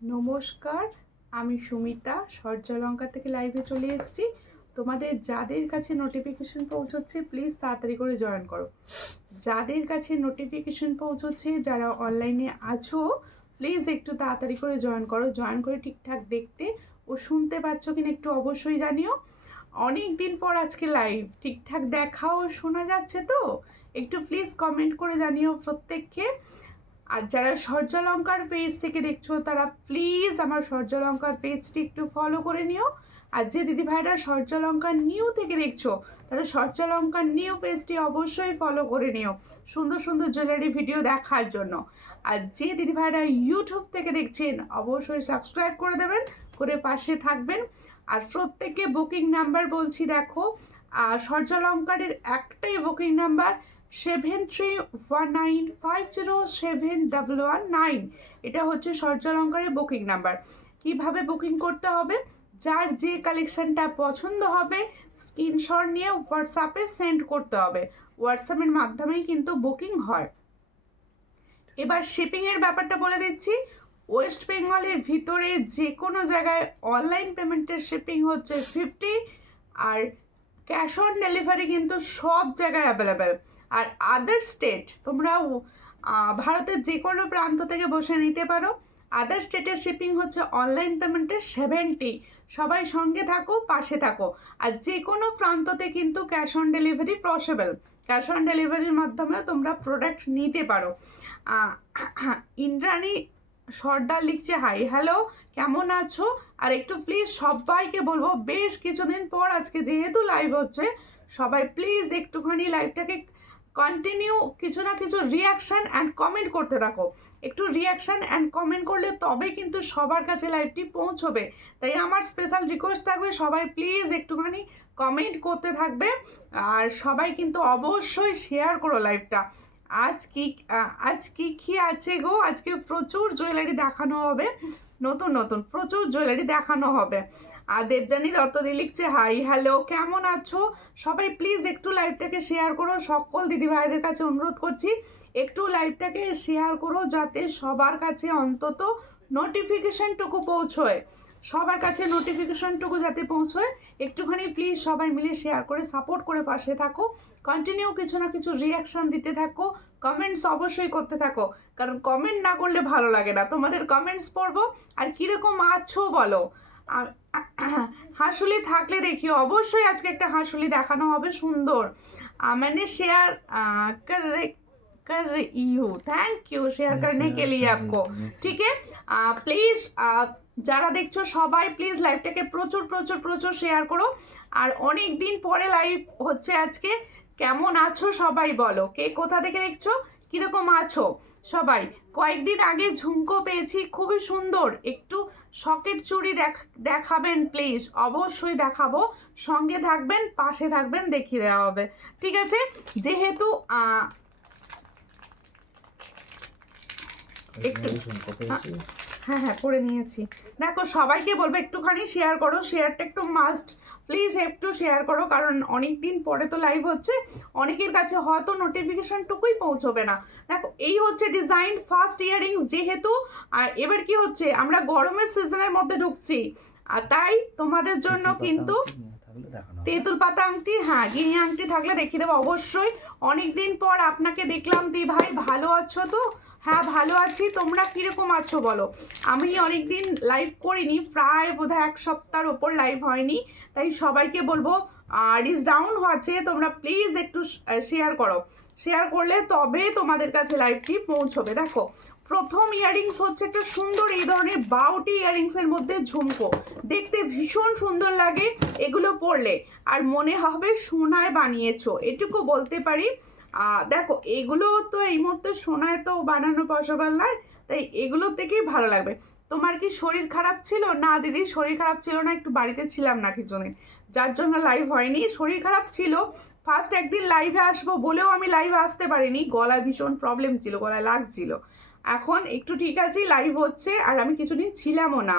নমস্কার, আমি সুমিতা সূর্যলঙ্কা থেকে লাইভে চলে এসেছি। তোমাদের যাদের কাছে নোটিফিকেশন পৌঁছচ্ছে প্লিজ তাড়াতাড়ি করে জয়েন করো। যাদের কাছে নোটিফিকেশন পৌঁছচ্ছে, যারা অনলাইনে আছো প্লিজ একটু তাড়াতাড়ি করে জয়েন করো। জয়েন করে ঠিকঠাক দেখতে ও শুনতে পাচ্ছ কিনা একটু অবশ্যই জানিও। অনেক দিন পর আজকে লাইভ, ঠিকঠাক দেখাও শোনা যাচ্ছে তো? একটু প্লিজ কমেন্ট করে জানিও প্রত্যেককে। আর যারা সূর্যলঙ্কার পেজ থেকে দেখছো তারা প্লিজ আমার সূর্যলঙ্কার পেজটি একটু ফলো করে নিও। আর যে দিদিভাইরা সূর্যলঙ্কার নিউ থেকে দেখছো তারা সূর্যলঙ্কার নিউ পেজটি অবশ্যই ফলো করে নিও সুন্দর সুন্দর জুয়েলারি ভিডিও দেখার জন্য। আর যে দিদিভাইরা ইউটিউব থেকে দেখছেন অবশ্যই সাবস্ক্রাইব করে দেবেন, করে পাশে থাকবেন। আর প্রত্যেকে বুকিং নাম্বার বলছি, দেখো সূর্যলঙ্কারের একটাই বুকিং নাম্বার 7319507119। এটা হচ্ছে সূর্যলঙ্কারের বুকিং নাম্বার। কিভাবে বুকিং করতে হবে? যার যে কালেকশনটা পছন্দ হবে স্ক্রিনশট নিয়ে হোয়াটসঅ্যাপে সেন্ড করতে হবে। হোয়াটসঅ্যাপের মাধ্যমেই কিন্তু বুকিং হয়। এবার শিপিংয়ের ব্যাপারটা বলে দিচ্ছি। ওয়েস্ট বেঙ্গলের ভিতরে যে কোনো জায়গায় অনলাইন পেমেন্টের শিপিং হচ্ছে 50, আর ক্যাশ অন ডেলিভারি কিন্তু সব জায়গায় অ্যাভেলেবেল। আর আদার স্টেট তোমরা ভারতের যে কোনো প্রান্ত থেকে বসে নিতে পারো। আদার স্টেটের শিপিং হচ্ছে অনলাইন পেমেন্টের 70। সবাই সঙ্গে থাকো, পাশে থাকো। আর যে কোনো প্রান্ততে কিন্তু cash on delivery possible. Cash on ডেলিভারির মাধ্যমে তোমরা প্রোডাক্ট নিতে পারো। ইন্দ্রাণী সর্দার লিখছে হাই, হ্যালো, কেমন আছো? আর একটু প্লিজ সবাইকে বলবো, বেশ কিছুদিন পর আজকে যেহেতু লাইভ হচ্ছে, সবাই প্লিজ একটুখানি লাইভটাকে কন্টিনিউ কিছু না কিছু রিয়াকশান অ্যান্ড কমেন্ট করতে থাকো। একটু রিয়াকশান অ্যান্ড কমেন্ট করলে তবে কিন্তু সবার কাছে লাইভটি পৌঁছবে। তাই আমার স্পেশাল রিকোয়েস্ট থাকবে, সবাই প্লিজ একটুখানি কমেন্ট করতে থাকবে। আর সবাই কিন্তু অবশ্যই শেয়ার করো লাইভটা। আজ কি আছে গো? আজকে প্রচুর জুয়েলারি দেখানো হবে, নতুন নতুন প্রচুর জুয়েলারি দেখানো হবে। আর দেবযানী দত্তদি লিখছে হাই, হ্যালো, কেমন আছো? সবাই প্লিজ একটু লাইভটাকে শেয়ার করো। সকল দিদিভাইদের কাছে অনুরোধ করছি একটু লাইভটাকে শেয়ার করো, যাতে সবার কাছে অন্তত নোটিফিকেশনটুকু পৌঁছয়। সবার কাছে নোটিফিকেশনটুকু যাতে পৌঁছয়, একটুখানি প্লিজ সবাই মিলে শেয়ার করে সাপোর্ট করে পাশে থাকো। কন্টিনিউ কিছু না কিছু রিয়াকশান দিতে থাকো, কমেন্টস অবশ্যই করতে থাকো, কারণ কমেন্ট না করলে ভালো লাগে না। তোমাদের কমেন্টস পড়বো। আর কীরকম আছো বলো। আর হাঁসুলি থাকলে দেখি অবশ্যই আজকে একটা হাঁসুলি দেখানো হবে সুন্দর। মানে শেয়ার कर रही हूँ, थैंक यू शेयर करने के लिए आपको। ठीक है, প্লিজ যারা দেখছো সবাই প্লিজ লাইভটাকে প্রচুর প্রচুর প্রচুর শেয়ার করো। আর অনেক দিন পরে লাইভ হচ্ছে আজকে। কেমন আছো সবাই বলো, কে কোথা থেকে দেখছো, কীরকম আছো সবাই। কয়েকদিন আগে ঝুমকো পেয়েছি, খুবই সুন্দর। একটু সকেট চুড়ি দেখাবেন প্লিজ, অবশ্যই দেখাবো। সঙ্গে থাকবেন, পাশে থাকবেন, দেখিয়ে দেওয়া হবে। ঠিক আছে, যেহেতু একটু হ্যাঁ হ্যাঁ করে নিয়েছি। দেখো সবাইকে বলবো একটুখানি শেয়ার করো, শেয়ারটা একটু মাস্ট, প্লিজ একটু শেয়ার করো, কারণ অনেক দিন পরে তো লাইভ হচ্ছে, অনেকের কাছে হয়তো নোটিফিকেশনটুকুই পৌঁছবে না। দেখো এই হচ্ছে ডিজাইন ফার্স্ট ইয়াররিংস, যেহেতু এবার কি হচ্ছে আমরা গরমের সিজনের মধ্যে ঢুকছি, আর তাই তোমাদের জন্য কিন্তু তেঁতুল পাতা আংটি, হ্যাঁ গিনি আংটি থাকলে দেখিয়ে দেবো অবশ্যই। অনেক দিন পর আপনাকে দেখলাম দি ভাই, ভালো আছো তো? হ্যাঁ ভালো আছি, তোমরা কীরকম আছো বলো। আমি অনেক দিন লাইভ করিনি, প্রায় বোধহয় এক সপ্তাহের ওপর লাইভ হয়নি, তাই সবাইকে বলবো রিচ ডাউন হচ্ছে, তোমরা প্লিজ একটু শেয়ার করো। শেয়ার করলে তবে তোমাদের কাছে লাইভটি পৌঁছবে। দেখো প্রথম ইয়াররিংস হচ্ছে একটা সুন্দর এই ধরনের বাউটি ইয়াররিংসের মধ্যে ঝুমকো, দেখতে ভীষণ সুন্দর লাগে এগুলো পরলে, আর মনে হবে সোনায় বানিয়েছো, এটুকু বলতে পারি। দেখো এগুলো তো এই মুহূর্তে সোনায় তো বানানো পসিবল নয়, তাই এগুলো থেকেই ভালো লাগবে। তোমার কি শরীর খারাপ ছিল? না দিদি শরীর খারাপ ছিল না, একটু বাড়িতে ছিলাম না কিছুদিন, যার জন্য লাইভ হয়নি। শরীর খারাপ ছিল, ফার্স্ট একদিন লাইভে আসবো বলেও আমি লাইভে আসতে পারিনি, গলায় ভীষণ প্রবলেম ছিল, গলায় লাগছিল। এখন একটু ঠিক আছে, লাইভ হচ্ছে, আর আমি কিছুদিন ছিলামও না,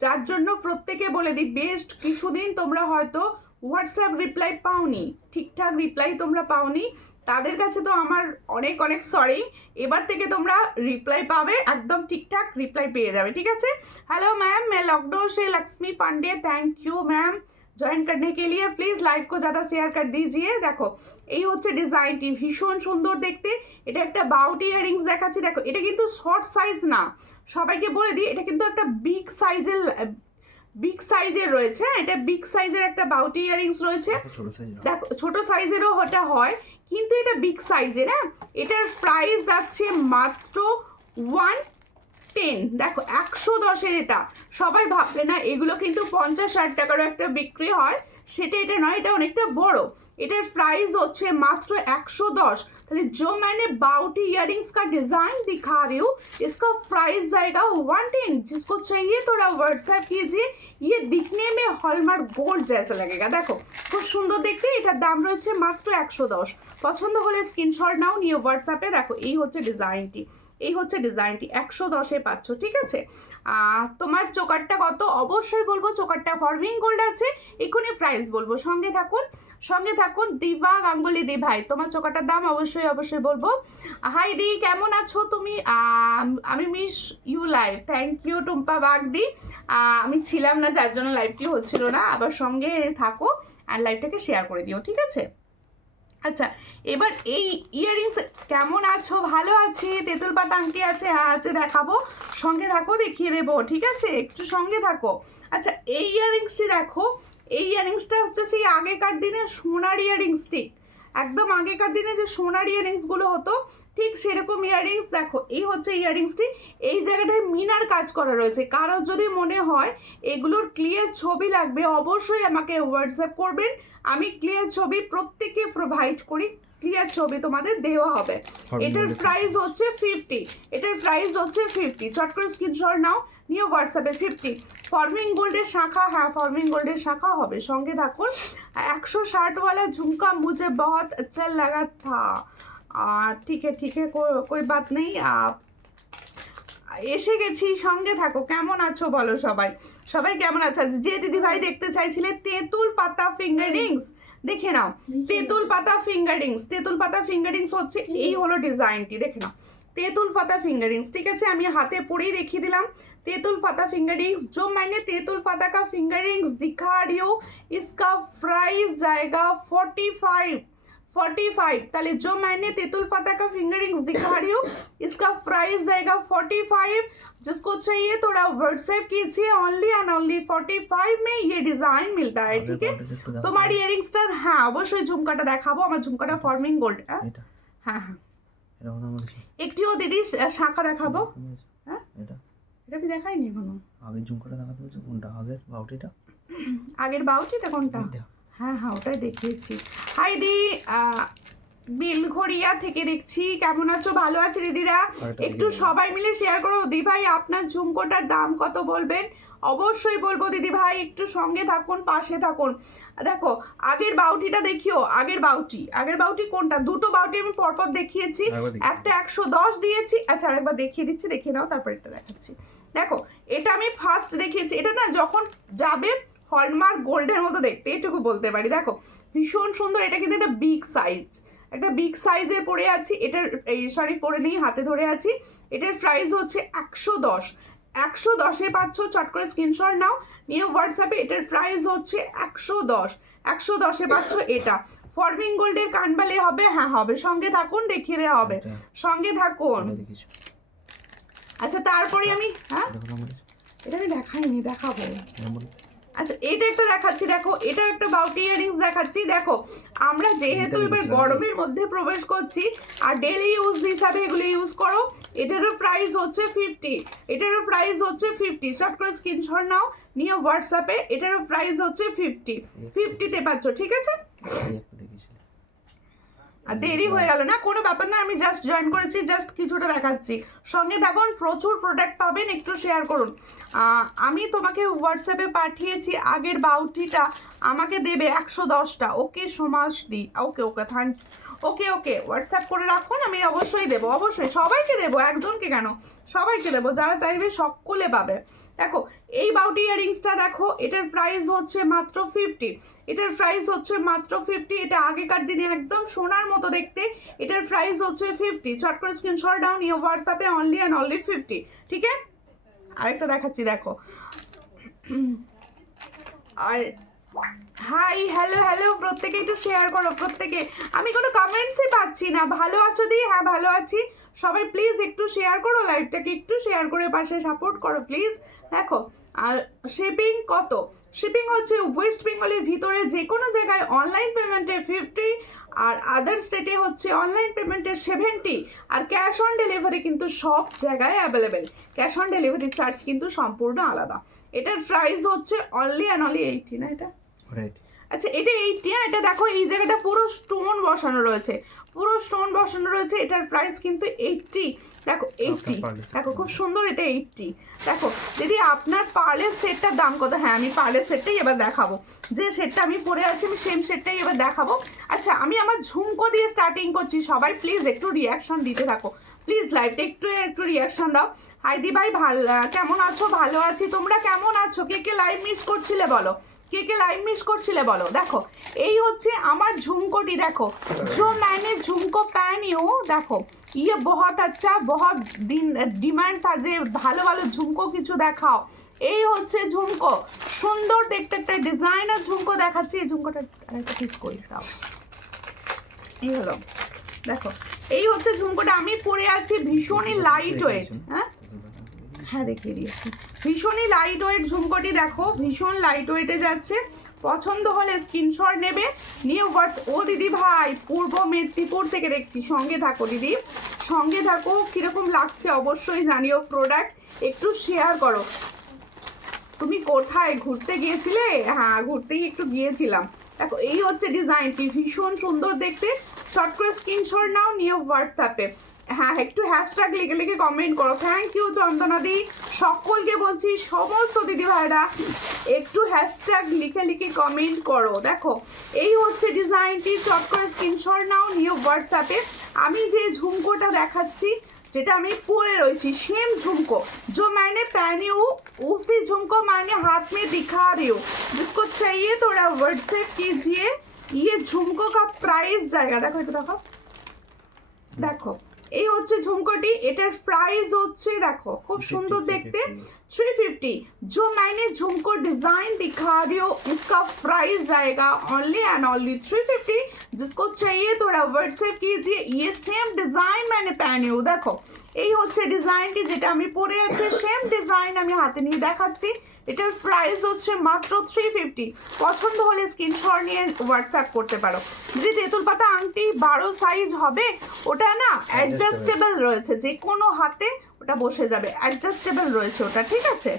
যার জন্য প্রত্যেকে বলে দিই বেস্ট কিছুদিন তোমরা হয়তো হোয়াটসঅ্যাপ রিপ্লাই পাওনি, ঠিকঠাক রিপ্লাই তোমরা পাওনি, তাদের কাছে তো আমার অনেক অনেক সরি। এবার থেকে তোমরা रिप्लाई पावे, एकदम ठीक ठाक रिप्लाई পেয়ে যাবে, ঠিক আছে। हेलो मैम, मैं लखनऊ से Lakshmi Pandey, thank you ma'am join करने के लिए, प्लीज लाइव को ज़्यादा शेयर कर दीजिए। দেখো এই হচ্ছে ডিজাইনটি, ভীষণ সুন্দর দেখতে। এটা একটা বাউটি ইয়ারিংস দেখাচ্ছি, দেখো এটা কিন্তু শর্ট সাইজ না, সবাইকে বলে দিই এটা কিন্তু একটা বিগ সাইজের রয়েছে, এটা বিগ সাইজের একটা বাউটি ইয়ারিংস রয়েছে। দেখো ছোট সাইজেরও ওটা হয়, কিন্তু এটা বিগ সাইজের। হ্যাঁ, এটার প্রাইস যাচ্ছে মাত্র 110। দেখো 110-এর এটা। সবাই ভাববে না এগুলো কিন্তু 50-60 টাকারও একটা বিক্রি হয়, সেটা এটা নয়, এটা অনেকটা বড়। এটার প্রাইস হচ্ছে মাত্র 110। তাহলে जो मैंने बाउटी इयरिंग्स का डिजाइन दिखा रही हूँ, इसका प्राइस जाएगा 110। जिसको चाहिए थोड़ा व्हाट्सएप कीजिए। ये दिखने में हॉलमार्क गोल्ड जैसा लगेगा। देखो খুব সুন্দর দেখতে, এটার দাম রয়েছে মাত্র 110। পছন্দ হলে স্ক্রিনশট নাও, নিয়ে হোয়াটসঅ্যাপে। দেখো এই হচ্ছে ডিজাইনটি, 110-এ পাচ্ছ, ঠিক আছে। তোমার চোকারটা কত অবশ্যই বলবো, চোকারটা ফরমিং গোল্ড আছে, এক্ষুনি প্রাইস বলবো। সঙ্গে থাকুন দিবা গাঙ্গুলি দি ভাই, তোমার চোকাটার দাম অবশ্যই বলবো। হাই দি, কেমন আছো তুমি? আমি miss you live, thank you Tumpa Bagdi. আমি ছিলাম না যার জন্য লাইভটি হচ্ছিল না, আবার সঙ্গে থাকো আর লাইভটাকে শেয়ার করে দিও, ঠিক আছে। আচ্ছা, এবার এই ইয়াররিংস কেমন আছো? ভালো আছি। তেঁতুল পাতা আংটি আছে, হ্যাঁ আছে, দেখাবো। সঙ্গে থাকো, দেখিয়ে দেবো, ঠিক আছে, একটু সঙ্গে থাকো। আচ্ছা, এই ইয়াররিংসটি দেখো, এই ইয়াররিংসটা হচ্ছে সেই আগেকার দিনে সোনার ইয়াররিংসটি, একদম আগেকার দিনে যে সোনার ইয়াররিংসগুলো হতো ঠিক সেরকম ইয়াররিংস। দেখো এই হচ্ছে ইয়াররিংসটি, এই জায়গাটায় মিনার কাজ করা রয়েছে। কারোর যদি মনে হয় এগুলোর ক্লিয়ার ছবি লাগবে, অবশ্যই আমাকে হোয়াটসঅ্যাপ করবেন, আমি ক্লিয়ার ছবি প্রত্যেককে প্রোভাইড করি, ক্লিয়ার ছবি তোমাদের দেওয়া হবে। এটার প্রাইস হচ্ছে 50, চট করে স্ক্রিনশট নাও, নিয়ে হোয়াটসঅ্যাপে 50। ফর্মিং গোল্ডের শাখা, হ্যাঁ ফর্মিং গোল্ডের শাখা হবে। সঙ্গে থাকুন। 160 वाला झुमका मुझे बहुत अच्छा लगा था। ঠিক আছে, कोई बात नहीं। এসে গেছি, সঙ্গে থাকো। কেমন আছো বলো সবাই কেমন আছো? যে দিদি ভাই দেখতে চাইছিলে তেঁতুল পাতা ফিঙ্গারিংস, দেখে নাও। তেঁতুল পাতা ফিঙ্গারিংস হচ্ছে এই হলো ডিজাইনটি, দেখে নাও। তেঁতুল পাতা ফিঙ্গারিংস, ঠিক আছে, আমি হাতে পরেই দেখিয়ে দিলাম। तेतुल पाता फिंगरिंग्स, जो मैंने तेतुल पाता का फिंगरिंग्स दिखा रही हूँ, इसका प्राइस जाएगा 45। ताले जो मैंने तेतुल पाता का फिंगरिंग्स दिखा रही हूँ, इसका प्राइस जाएगा 45। जिसको चाहिए थोड़ा व्हाट्सएप कीजिए। ओनली एंड ओनली 45 में ये डिजाइन मिलता है, ठीक है। तुम्हारी इयरिंग्सটা, হ্যাঁ অবশ্যই ঝুমকাটা দেখাবো। আমার ঝুমকাটা ফর্মিং গোল্ড, হ্যাঁ একটিও দিদি শাখা দেখাবো। হ্যাঁ এটা কি দেখাইনি এখনো? আগের ঝুমকাটা দেখাতে বলছো, কোনটা? আগের বাউটিটা কোনটা? হ্যাঁ ওটাই দেখিয়েছি। হাই দি, বিলঘড়িয়া থেকে দেখছি, কেমন আছো? ভালো আছি দিদিরা, একটু সবাই মিলে শেয়ার করো। দি ভাই আপনার ঝুমকোটার দাম কত বলবেন? অবশ্যই বলবো দিদি ভাই, একটু সঙ্গে থাকুন, পাশে থাকুন। দেখো আগের বাউটিটা দেখিও, আগের বাউটি কোনটা? দুটো বাউটি আমি পরপর দেখিয়েছি, একটা 110 দিয়েছি। আচ্ছা আরেকবার দেখিয়ে দিচ্ছি, দেখে নাও, তারপর এটা দেখাচ্ছি। দেখো এটা আমি ফার্স্ট দেখিয়েছি, এটা না যখন যাবে হলমার্ক গোল্ডের মতো দেখতে, এটুকু বলতে পারি। দেখো ভীষণ সুন্দর, এটা কিন্তু একটা বিগ সাইজের পরে আছি। এটার পরে নেই, হাতে ধরে আছি। এটার প্রাইস হচ্ছে 110-এ পাচ্ছ, চট করে স্ক্রিনশট নাও, নিয়ে হোয়াটসঅ্যাপে। এটার প্রাইস হচ্ছে 110-এ পাচ্ছ। এটা ফর্মিং গোল্ডের কানবালি হবে, হ্যাঁ হবে। সঙ্গে থাকুন, দেখিয়ে দেওয়া হবে, সঙ্গে থাকুন। আচ্ছা তারপরে আমি, হ্যাঁ এটা আমি দেখাইনি, দেখাবো। আচ্ছা এটা একটা দেখাচ্ছি, দেখো এটা একটা বাউটি ইয়াররিংস দেখাচ্ছি। দেখো আমরা যেহেতু এবার গরমের মধ্যে প্রবেশ করছি আর ডেইলি ইউজ হিসাবে এগুলো ইউজ করো। এটারও প্রাইস হচ্ছে 50, চট করে স্ক্রিনশট নাও, নিয়ে হোয়াটসঅ্যাপে। এটারও প্রাইস হচ্ছে 50-তে পাচ্ছ, ঠিক আছে। আর দেরি হয়ে গেল না, কোনো ব্যাপার না, আমি জাস্ট জয়েন করেছি, জাস্ট কিছুটা দেখাচ্ছি। সঙ্গে থাকুন, প্রচুর প্রোডাক্ট পাবেন, একটু শেয়ার করুন। আমি তোমাকে হোয়াটসঅ্যাপে পাঠিয়েছি আগের বাউটিটা, আমাকে দেবে 110টা। ওকে সোমাস দি, ওকে থ্যাংক ওকে ওকে, হোয়াটসঅ্যাপ করে রাখুন, আমি অবশ্যই দেবো, অবশ্যই সবাইকে দেবো, একজনকে কেন, সবাইকে দেবো, যারা চাইবে সকলে পাবে। দেখো এই বাউটি ইয়ারিংসটা দেখো, এটার প্রাইস হচ্ছে মাত্র 50, এটার প্রাইস হচ্ছে মাত্র 50। এটা আগেকার দিনে একদম সোনার মতো দেখতে, এটার প্রাইস হচ্ছে 50। চট করে স্ক্রিনশট ডাউন নিয়ে হোয়াটসঅ্যাপে অনলি অ্যান্ড অনলি 50, ঠিক আছে? আরেকটা দেখাচ্ছি দেখো। আর হাই হ্যালো হ্যালো, প্রত্যেকে একটু শেয়ার করো, প্রত্যেকে, আমি কোনো কমেন্টসই পাচ্ছি না। ভালো আছো দি? হ্যাঁ ভালো আছি। সবাই প্লিজ একটু শেয়ার করো, লাইভটাকে একটু শেয়ার করে পাশে সাপোর্ট করো প্লিজ। দেখো আর শিপিং কত, শিপিং হচ্ছে ওয়েস্ট বেঙ্গলের ভিতরে যে কোনো জায়গায় অনলাইন পেমেন্টে 50, আর আদার স্টেটে হচ্ছে অনলাইন পেমেন্টে 70, আর ক্যাশ অন ডেলিভারি কিন্তু সব জায়গায় available. Cash on delivery charge কিন্তু সম্পূর্ণ আলাদা। এটার প্রাইস হচ্ছে অনলি অ্যান্ড অনলি 80 না এটা? আচ্ছা এটা 80। এটা দেখো এই জায়গাটা পুরো স্টোন বসানো রয়েছে, পুরো স্টোন বসানো রয়েছে। এটার প্রাইস কিন্তু 80। দেখো 80, দেখো খুব সুন্দর, এটা 80। দেখো যদি আপনার পার্লের সেটটার দাম কত, হ্যাঁ আমি পার্লের সেটটাই এবার দেখাবো, যে সেটটা আমি পরে আছি আমি সেম সেটটাই এবার দেখাবো। আচ্ছা আমি আমার ঝুমকো দিয়ে স্টার্টিং করছি, সবাই প্লিজ একটু রিয়াকশান দিতে থাকো প্লিজ, লাইভটা একটু রিয়াকশান দাও। হাইদি ভাই কেমন আছো? ভালো আছি, তোমরা কেমন আছো? কে কে লাইভ মিস করছিলে বলো, কে কে লাইভ মিস করছিলে বলো। দেখো এই হচ্ছে আমার ঝুমকোটি, দেখো जो मैंने झुमको पहनी हो, দেখো ये बहुत अच्छा, बहुत दिन ডিমান্ড था যে ভালো ভালো ঝুমকো কিছু দেখাও। এই হচ্ছে ঝুমকো, সুন্দর দেখতে একটা ডিজাইনার ঝুমকো দেখাচ্ছি। এই ঝুমকোটা আরেকটা পিস করে দাও, এই হলো দেখো, এই হচ্ছে ঝুমকোটা আমি পরে আছি, ভীষণই লাইট ওয়েট। হ্যাঁ হ্যাঁ দেখিয়ে দিয়েছি, ভীষণই লাইট ওয়েট ঝুমকোটি, দেখো ভীষণ লাইট ওয়েটে যাচ্ছে। পছন্দ হলে স্ক্রিনশট নেবে নিয়ে ও দিদি ভাই পূর্ব মেদিনীপুর থেকে দেখছি, সঙ্গে থাকো দিদি, সঙ্গে থাকো। কীরকম লাগছে অবশ্যই জানিও, প্রোডাক্ট একটু শেয়ার করো। তুমি কোথায় ঘুরতে গিয়েছিলে? হ্যাঁ ঘুরতেই একটু গিয়েছিলাম। দেখো এই হচ্ছে ডিজাইনটি, ভীষণ সুন্দর দেখতে। শর্ট করে স্ক্রিনশট নাও নিয়ে হোয়াটসঅ্যাপে, হ্যাঁ একটু হ্যাশট্যাগ লিখে লিখে কমেন্ট করো। থ্যাংক ইউ চন্দনাদি, সকলকে বলছি সমস্ত দিদি ভাইরা একটু হ্যাশট্যাগ লিখে লিখে কমেন্ট করো। দেখো এই হচ্ছে ডিজাইনটি, চট করে স্ক্রিনশট নাও নিয়ে হোয়াটসঅ্যাপে। আমি যে ঝুমকোটা দেখাচ্ছি, যেটা আমি পরে রয়েছি, সেম झुमको जो मैंने पहनी हूँ उसी झुमको मैंने हाथ में दिखा रही हूँ। जिसको चाहिए थोड़ा व्हाट्सएप कीजिए। ये झुमको का प्राइस जाएगा, देखो এটা দেখো, দেখো এই হচ্ছে ঝুমকোটি, এটার প্রাইস হচ্ছে দেখো খুব সুন্দর দেখতে 350। जो मैंने झुमको डिजाइन दिखा रही हूँ इसका प्राइस जाएगा ओनली एंड ओनली 350। जिसको चाहिए थोड़ा व्हाट्सएप कीजिए। ये सेम डिजाइन मैंने पहनी हूँ, देखो এই হচ্ছে ডিজাইনটি, যেটা আমি পরে আছি সেম ডিজাইন আমি হাতে নিয়ে দেখাচ্ছি। এটার প্রাইস হচ্ছে মাত্র 350। পছন্দ হলে স্ক্রিনশট নিয়ে হোয়াটসঅ্যাপ করতে পারো। যে তেঁতুল পাতা আংটি 12 সাইজ হবে, ওটা না অ্যাডজাস্টেবল রয়েছে, যে কোনো হাতে ওটা বসে যাবে, অ্যাডজাস্টেবল রয়েছে ওটা, ঠিক আছে?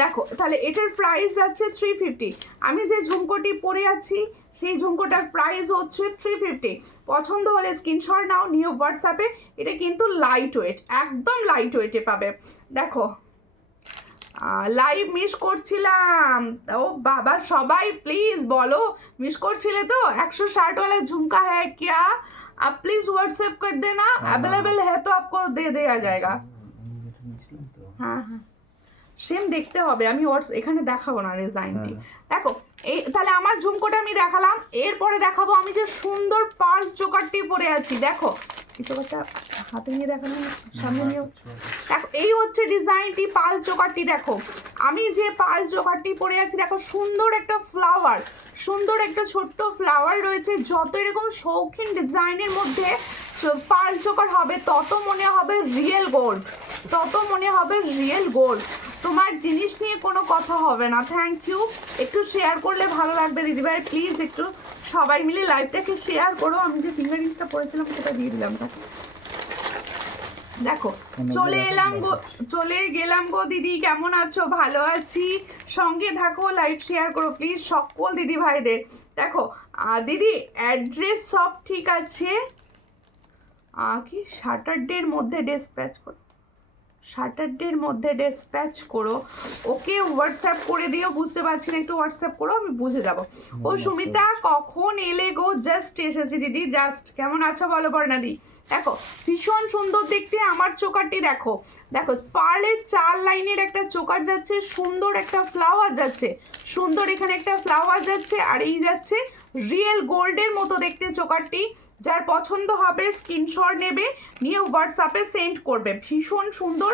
দেখো তাহলে এটার প্রাইস আছে 350। আমি যে ঝুমকোটি পরে আছি সেই ঝুমকোটার প্রাইস হচ্ছে 350। পছন্দ হলে স্ক্রিনশট নাও নিয়ে হোয়াটসঅ্যাপে। এটা কিন্তু লাইট ওয়েট, একদম লাইট ওয়েটে পাবে। দেখো লাইভ মিস করছিলাম, ও বাবা সবাই প্লিজ বলো মিস করছিলে তো। 160 वाला झुमका है क्या? आप प्लीज व्हाट्सएप कर देना, अवेलेबल है तो आपको दे दिया जाएगा। হ্যাঁ হ্যাঁ সেম দেখতে হবে, আমি এখানে দেখাবো না ডিজাইনটি। দেখো এই তাহলে আমার ঝুমকোটা আমি দেখালাম, এরপরে দেখাবো আমি যে সুন্দর পার্ল চোকারটি পরে আছি। দেখো এই চোকারটা হাতে নিয়ে দেখালাম, সামনে নিয়ে দেখো এই হচ্ছে ডিজাইনটি, পার্ল চোকারটি। দেখো আমি যে পার্ল চোকারটি পরে আছি, দেখো সুন্দর একটা ফ্লাওয়ার, সুন্দর একটা ছোট্ট ফ্লাওয়ার রয়েছে। যত এরকম শৌখিন ডিজাইনের মধ্যে পার্ল চোকার হবে তত মনে হবে রিয়েল গোল্ড, তত মনে হবে রিয়েল গোল্ড। তোমার জিনিস নিয়ে কোনো কথা হবে না। থ্যাংক ইউ, একটু শেয়ার করলে ভালো লাগবে দিদিভাই, প্লিজ একটু সবাই মিলে লাইভটাকে শেয়ার করো। আমি যে ফিঙ্গারিংসটা পরেছিলাম সেটা দিয়ে দিলাম। দেখো চলে গেলাম গো দিদি, কেমন আছো? ভালো আছি, সঙ্গে থাকো, লাইভ শেয়ার করো প্লিজ সকল দিদি ভাইদের। দেখো দিদি অ্যাড্রেস সব ঠিক আছে কি? স্যাটারডের মধ্যে ডিসপ্যাচ করো, স্যাটারডের মধ্যে ডিসপ্যাচ করো। ওকে হোয়াটসঅ্যাপ করে দিও, বুঝতে পারছি না, একটু হোয়াটসঅ্যাপ করো, আমি বুঝে যাব। ও সুমিতা কখন এলে গো? জাস্ট এসেছি দিদি, জাস্ট। কেমন আছো বলো বর্ণাদি? দেখো ভীষণ সুন্দর দেখতে আমার চোকারটি, দেখো দেখো পার্লের 4 লাইনের একটা চোকার যাচ্ছে, সুন্দর একটা ফ্লাওয়ার যাচ্ছে, সুন্দর এখানে একটা ফ্লাওয়ার যাচ্ছে, আর এই যাচ্ছে রিয়েল গোল্ডের মতো দেখতে চোকারটি। যার পছন্দ হবে স্ক্রিনশট নেবে, নিয়ে হোয়াটসঅ্যাপে সেন্ড করবে। ভীষণ সুন্দর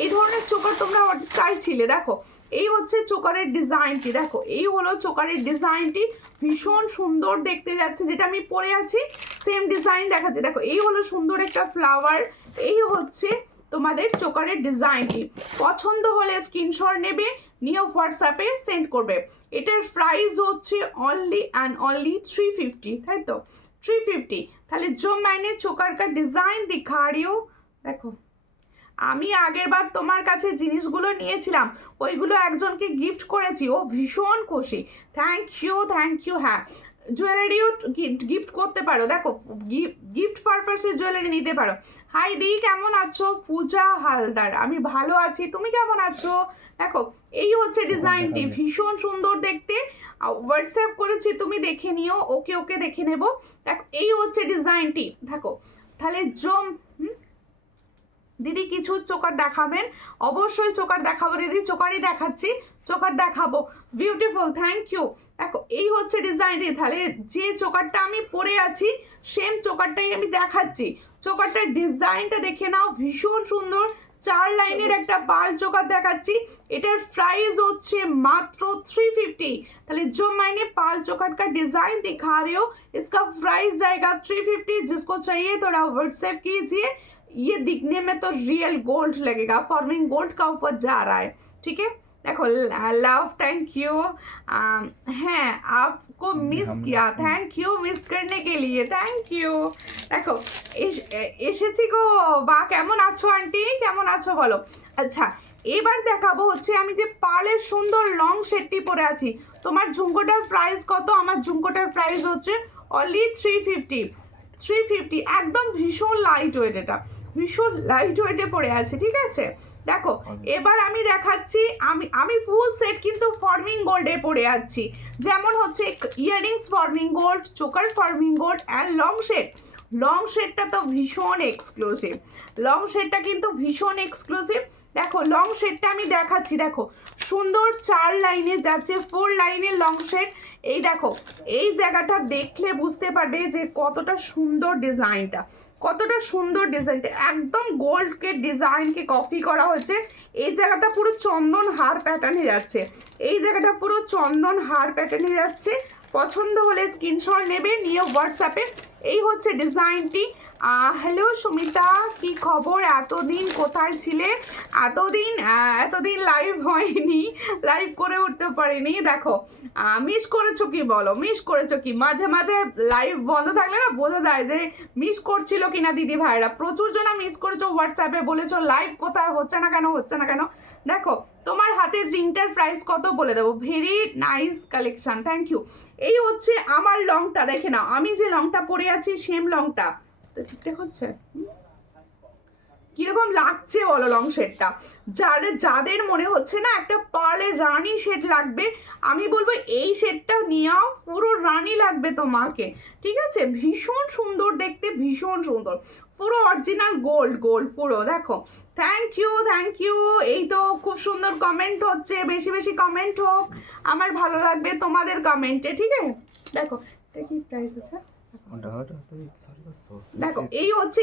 এই ধরনের চোকার তোমরা চাইছিলে। দেখো এই হচ্ছে চোকারের ডিজাইনটি, দেখো এই হলো চোকারের ডিজাইনটি, ভীষণ সুন্দর দেখতে যাচ্ছে। যেটা আমি পরে আছি সেম ডিজাইন দেখাচ্ছে। দেখো এই হলো সুন্দর একটা ফ্লাওয়ার, এই হচ্ছে তোমাদের চোকারের ডিজাইনটি। পছন্দ হলে স্ক্রিনশট নেবে, নিয়ে হোয়াটসঅ্যাপে সেন্ড করবে। এটার প্রাইস হচ্ছে অনলি অ্যান্ড অনলি 350, তাই তো 350। তাহলে जो मैंने चोकर का डिजाइन दिखा रही हूँ, দেখো আমি আগের বার তোমার কাছে জিনিসগুলো নিয়েছিলাম, ওইগুলো একজনকে গিফট করেছি, ও ভীষণ খুশি। Thank you. হ্যাঁ জুয়েলারিও গিফট করতে পারো, দেখো গিফট পারপাসে জুয়েলারি নিতে পারো। হাই দি, কেমন আছো? পূজা হালদার, আমি ভালো আছি, তুমি কেমন আছো? দেখো এই হচ্ছে ডিজাইনটি, ভীষণ সুন্দর দেখতে। হোয়াটসঅ্যাপ করেছি, তুমি দেখে নিও। ওকে দেখে নেব। দেখো এই হচ্ছে ডিজাইনটি, দেখো তাহলে জম দিদি কিছু চোকার দেখাবেন? অবশ্যই চোকার দেখাবো দিদি, চোকারই দেখাচ্ছি, চোকার দেখাবো। Beautiful, thank you. দেখো এই হচ্ছে ডিজাইনটি, তাহলে যে চোকারটা আমি পরে আছি সেম চোকারটাই আমি দেখাচ্ছি। চোকারটার ডিজাইনটা দেখে নাও, ভীষণ সুন্দর। 4 লাইনের একটা পাল চোকার দেখাচ্ছি। এটার প্রাইস হচ্ছে মাত্র 350। তাহলে जो मैंने पाल चोकर का डिजाइन दिखा रहे हो, इसका प्राइस जाएगा 350। जिसको चाहिए थोड़ा व्हाट्सएप कीजिए। ये दिखने में तो रियल गोल्ड लगेगा, फॉर्मिंग गोल्ड का ऊपर जा रहा है, ठीक है। देखो लव, थैंक यू। हैं आपको मिस किया, थैंक यू मिस करने के लिए, थैंक यू। দেখো এসেছি গো, বা কেমন আছো আন্টি, কেমন আছো বলো? আচ্ছা এবার দেখাবো হচ্ছে আমি যে পার্লের সুন্দর লং সেটটি পরে আছি। তোমার ঝুমকোটার প্রাইস কত? আমার ঝুমকোটার প্রাইস হচ্ছে অনলি 350। একদম ভীষণ লাইট ওয়েট, এটা ভীষণ লাইট ওয়েটে পড়ে আছে, ঠিক আছে। দেখো এবার আমি দেখাচ্ছি, আমি ফুল সেট কিন্তু ফর্মিং গোল্ডে পরে আছি। যেমন হচ্ছে earrings forming gold, choker forming gold and long set. Long সেটটা তো ভীষণ এক্সক্লুসিভ, লং সেটটা কিন্তু ভীষণ এক্সক্লুসিভ। দেখো লং সেটটা আমি দেখাচ্ছি, দেখো সুন্দর 4 লাইনে যাচ্ছে, 4 লাইনের লং সেট। এই দেখো এই জায়গাটা দেখলে বুঝতে পারবে যে কতটা সুন্দর ডিজাইনটা, কতটা সুন্দর ডিজাইনটা, একদম গোল্ডকে ডিজাইনকে কপি করা হয়েছে। এই জায়গাটা পুরো চন্দন হার প্যাটার্নে যাচ্ছে, এই জায়গাটা পুরো চন্দন হার প্যাটার্নে যাচ্ছে। পছন্দ হলে স্ক্রিনশট নেবে, নিয়ে হোয়াটসঅ্যাপে। এই হচ্ছে ডিজাইনটি। হ্যালো সুমিতা, কি খবর? এতদিন কোথায় ছিলে? এতদিন লাইভ হয়নি, লাইভ করে উঠতে পারিনি। দেখো মিস করেছো কি বলো, মিস করেছো কি? মাঝে মাঝে লাইভ বন্ধ থাকলে না বোঝা যায় যে মিস করছিল কিনা দিদি ভাইরা। প্রচুর জনা মিস করেছো, হোয়াটসঅ্যাপে বলেছো লাইভ কোথায় হচ্ছে না কেন। দেখো তোমার হাতের রিংটার প্রাইস কত বলে দেবো। Very nice collection, thank you. এই হচ্ছে আমার লংটা, দেখে নাও আমি যে লংটা পরে আছি সেম লংটা, তো ঠিকঠাক হচ্ছে? কিরকম লাগছে বলো লং শেডটা? যাদের মনে হচ্ছে না একটা পার্লের রানী শেড লাগবে, আমি বলবো এই শেডটা নিয়েও, পুরো রানী লাগবে তোমাকে, ঠিক আছে। ভীষণ সুন্দর দেখতে, ভীষণ সুন্দর, পুরো অরিজিনাল গোল্ড পুরো। দেখো থ্যাংক ইউ। এই তো খুব সুন্দর কমেন্ট হচ্ছে, বেশি বেশি কমেন্ট হোক, আমার ভালো লাগবে তোমাদের কমেন্টে, ঠিক আছে। দেখো এটা কি প্রাইস আছে? দেখো এই হচ্ছে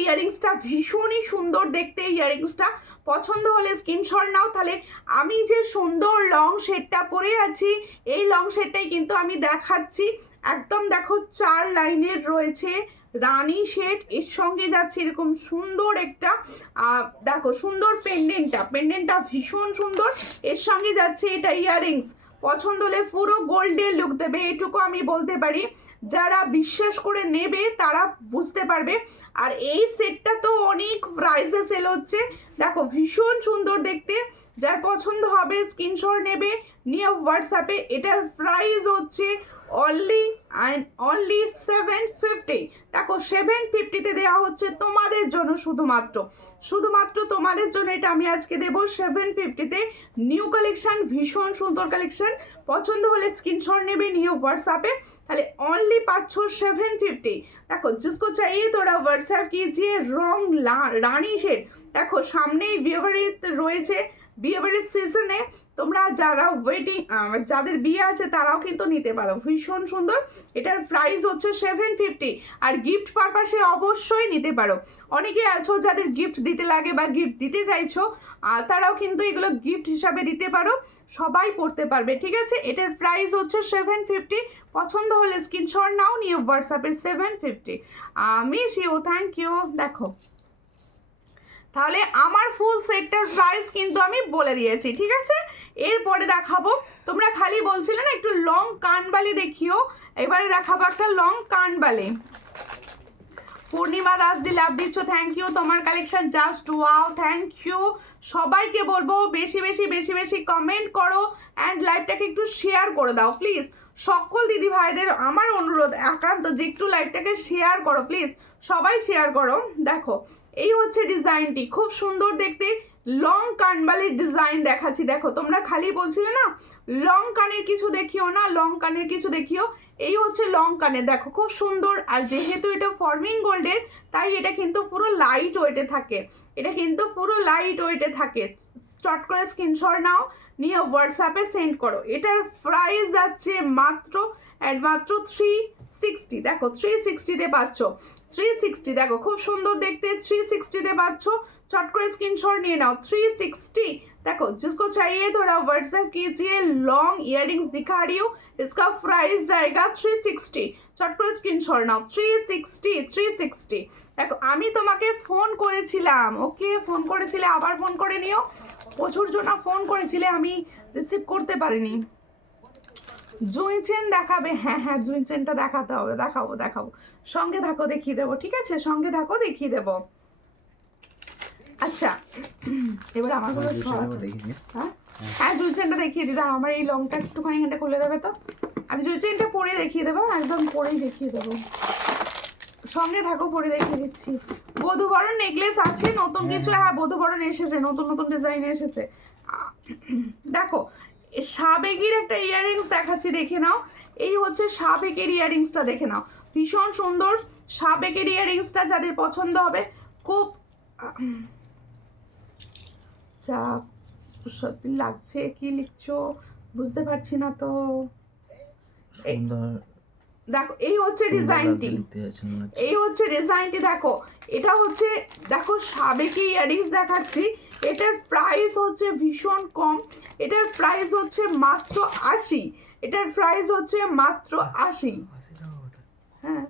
ইয়াররিংসটা, ভীষণই সুন্দর দেখতে ইয়াররিংসটা। পছন্দ হলে স্ক্রিনশট নাও। তাহলে আমি যে সুন্দর লং শেডটা পরে আছি, এই লং শেডটাই কিন্তু আমি দেখাচ্ছি। একদম দেখো 4 লাইনের রয়েছে রানী শেড, এর সঙ্গে যাচ্ছে এরকম সুন্দর একটা দেখো সুন্দর পেন্ডেন্টটা ভীষণ সুন্দর, এর সঙ্গে যাচ্ছে এটা ইয়াররিংস। পছন্দ হলে পুরো গোল্ডের লুক দেবে, এটুকু আমি বলতে পারি। যারা বিশ্বাস করে নেবে তারা বুঝতে পারবে। আর এই সেটটা তো অনেক প্রাইসে সেল হচ্ছে, দেখো ভীষণ সুন্দর দেখতে। যার পছন্দ হবে স্ক্রিনশট নেবে, নিয়ে হোয়াটসঅ্যাপে। এটার প্রাইস হচ্ছে অনলি অ্যান্ড অনলি 750। দেখো 750-তে দেওয়া হচ্ছে তোমাদের জন্য, শুধুমাত্র তোমাদের জন্য এটা আমি আজকে দেবো 750-তে। নিউ কালেকশন, ভীষণ সুন্দর কালেকশন। পছন্দ হলে স্ক্রিনশট নেবে, নিউ হোয়াটসঅ্যাপে, তাহলে অনলি পাচ্ছ 750। দেখো जिसको चाहिए थोड़ा व्हाट्सएप कीजिए। রং রানী শেড। দেখো সামনেই বিয়েবাড়ি রয়েছে, বিয়েবাড়ির সিজনে তোমরা যারা ওয়েডিং, যাদের বিয়ে আছে তারাও কিন্তু নিতে পারো। ভীষণ সুন্দর। এটার প্রাইস হচ্ছে 750, আর গিফট পারপাসে অবশ্যই নিতে পারো। অনেকে আছো যাদের গিফট দিতে লাগে বা গিফট দিতে চাইছো, তারাও কিন্তু এগুলো গিফট হিসাবে দিতে পারো, সবাই পড়তে পারবে, ঠিক আছে। এটার প্রাইস হচ্ছে 750। পছন্দ হলে স্ক্রিনশট নাও, নিয়ে হোয়াটসঅ্যাপে 750। Miss you, thank you. দেখো তাহলে আমার ফুল সেটটার প্রাইস কিন্তু আমি বলে দিয়েছি, ঠিক আছে। এরপরে দেখাবো, তোমরা খালি বলছিলে না একটু লং কানবালি দেখিও, এবারে দেখাবো একটা লং কানবালি। পূর্ণিমা দাস দি লাভ দিচ্ছ, থ্যাংক ইউ। তোমার collection just wow, thank you. সবাইকে বলবো বেশি বেশি বেশি বেশি কমেন্ট করো অ্যান্ড লাইভটাকে একটু শেয়ার করে দাও প্লিজ। সকল দিদি ভাইদের আমার অনুরোধ একান্ত যে একটু লাইভটাকে শেয়ার করো প্লিজ, সবাই শেয়ার করো। দেখো এই হচ্ছে ডিজাইনটি, খুব সুন্দর দেখতে। লং কানবালির ডিজাইন দেখাচ্ছি। দেখো তোমরা খালি বলছিলে না লং কানের কিছু দেখিও না, লং কানের কিছু দেখিও। এই হচ্ছে লং কানের, দেখো খুব সুন্দর। আর যেহেতু এটা ফর্মিং গোল্ডের, তাই এটা কিন্তু পুরো লাইট ওয়েটে থাকে, এটা কিন্তু পুরো লাইট ওয়েটে থাকে। চট করে স্ক্রিনশট নাও, নিয়ে হোয়াটসঅ্যাপে সেন্ড করো। এটার প্রাইস যাচ্ছে মাত্র 360। দেখো 360-তে পাচ্ছ, 360। দেখো খুব সুন্দর দেখতে, 360-তে পাচ্ছ। चट করে स्क्रीनशॉट নিয়ে নাও। 360। देखो जिसको चाहिए थोड़ा व्हाट्सएप कीजिए। लॉन्ग इयररिंग्स दिखा रही हूँ, इसका प्राइस जाएगा 360। চট করে স্ক্রিনশট নাও। 360। দেখো আমি তোমাকে ফোন করেছিলাম, ওকে ফোন করেছিলে, আবার ফোন করে নিও। প্রচুর জন ফোন করেছিলে, আমি রিসিভ করতে পারিনি। জুঁই চেন দেখাবে? হ্যাঁ হ্যাঁ জুঁই চেনটা দেখাতে হবে, দেখাবো। সঙ্গে থাকো, দেখিয়ে দেবো, ঠিক আছে, সঙ্গে থাকো, দেখিয়ে দেবো। আচ্ছা এবার আমারগুলো হ্যাঁ হ্যাঁ জুঁই চেনটা দেখিয়ে দিই। আমার এই লংটা একটুখানি এখানটা খুলে দেবে তো, আমি জুঁই চেনটা পরে দেখিয়ে দেবো, একদম পরেই দেখিয়ে দেবো। সঙ্গে থাকো, পরে দেখিয়ে দিচ্ছি। বধূবরণ নেকলেস আছে নতুন কিছু, হ্যাঁ বধূবরণ এসেছে, নতুন নতুন ডিজাইন এসেছে। দেখো সাবেকির একটা ইয়াররিংস দেখাচ্ছি, দেখে নাও। এই হচ্ছে সাবেকের ইয়াররিংসটা, দেখে নাও, ভীষণ সুন্দর। সাবেকের ইয়াররিংসটা যাদের পছন্দ হবে, খুব চাপ সত্যি লাগছে। কি লিখছো বুঝতে পারছি না তো। দেখো এই হচ্ছে ডিজাইনটি, এই হচ্ছে ডিজাইনটি। দেখো এটা হচ্ছে, দেখো সাবেকি ইয়াররিংস দেখাচ্ছি। এটার প্রাইস হচ্ছে ভীষণ কম, এটার প্রাইস হচ্ছে মাত্র 80। এটার প্রাইস হচ্ছে মাত্র 80। হ্যাঁ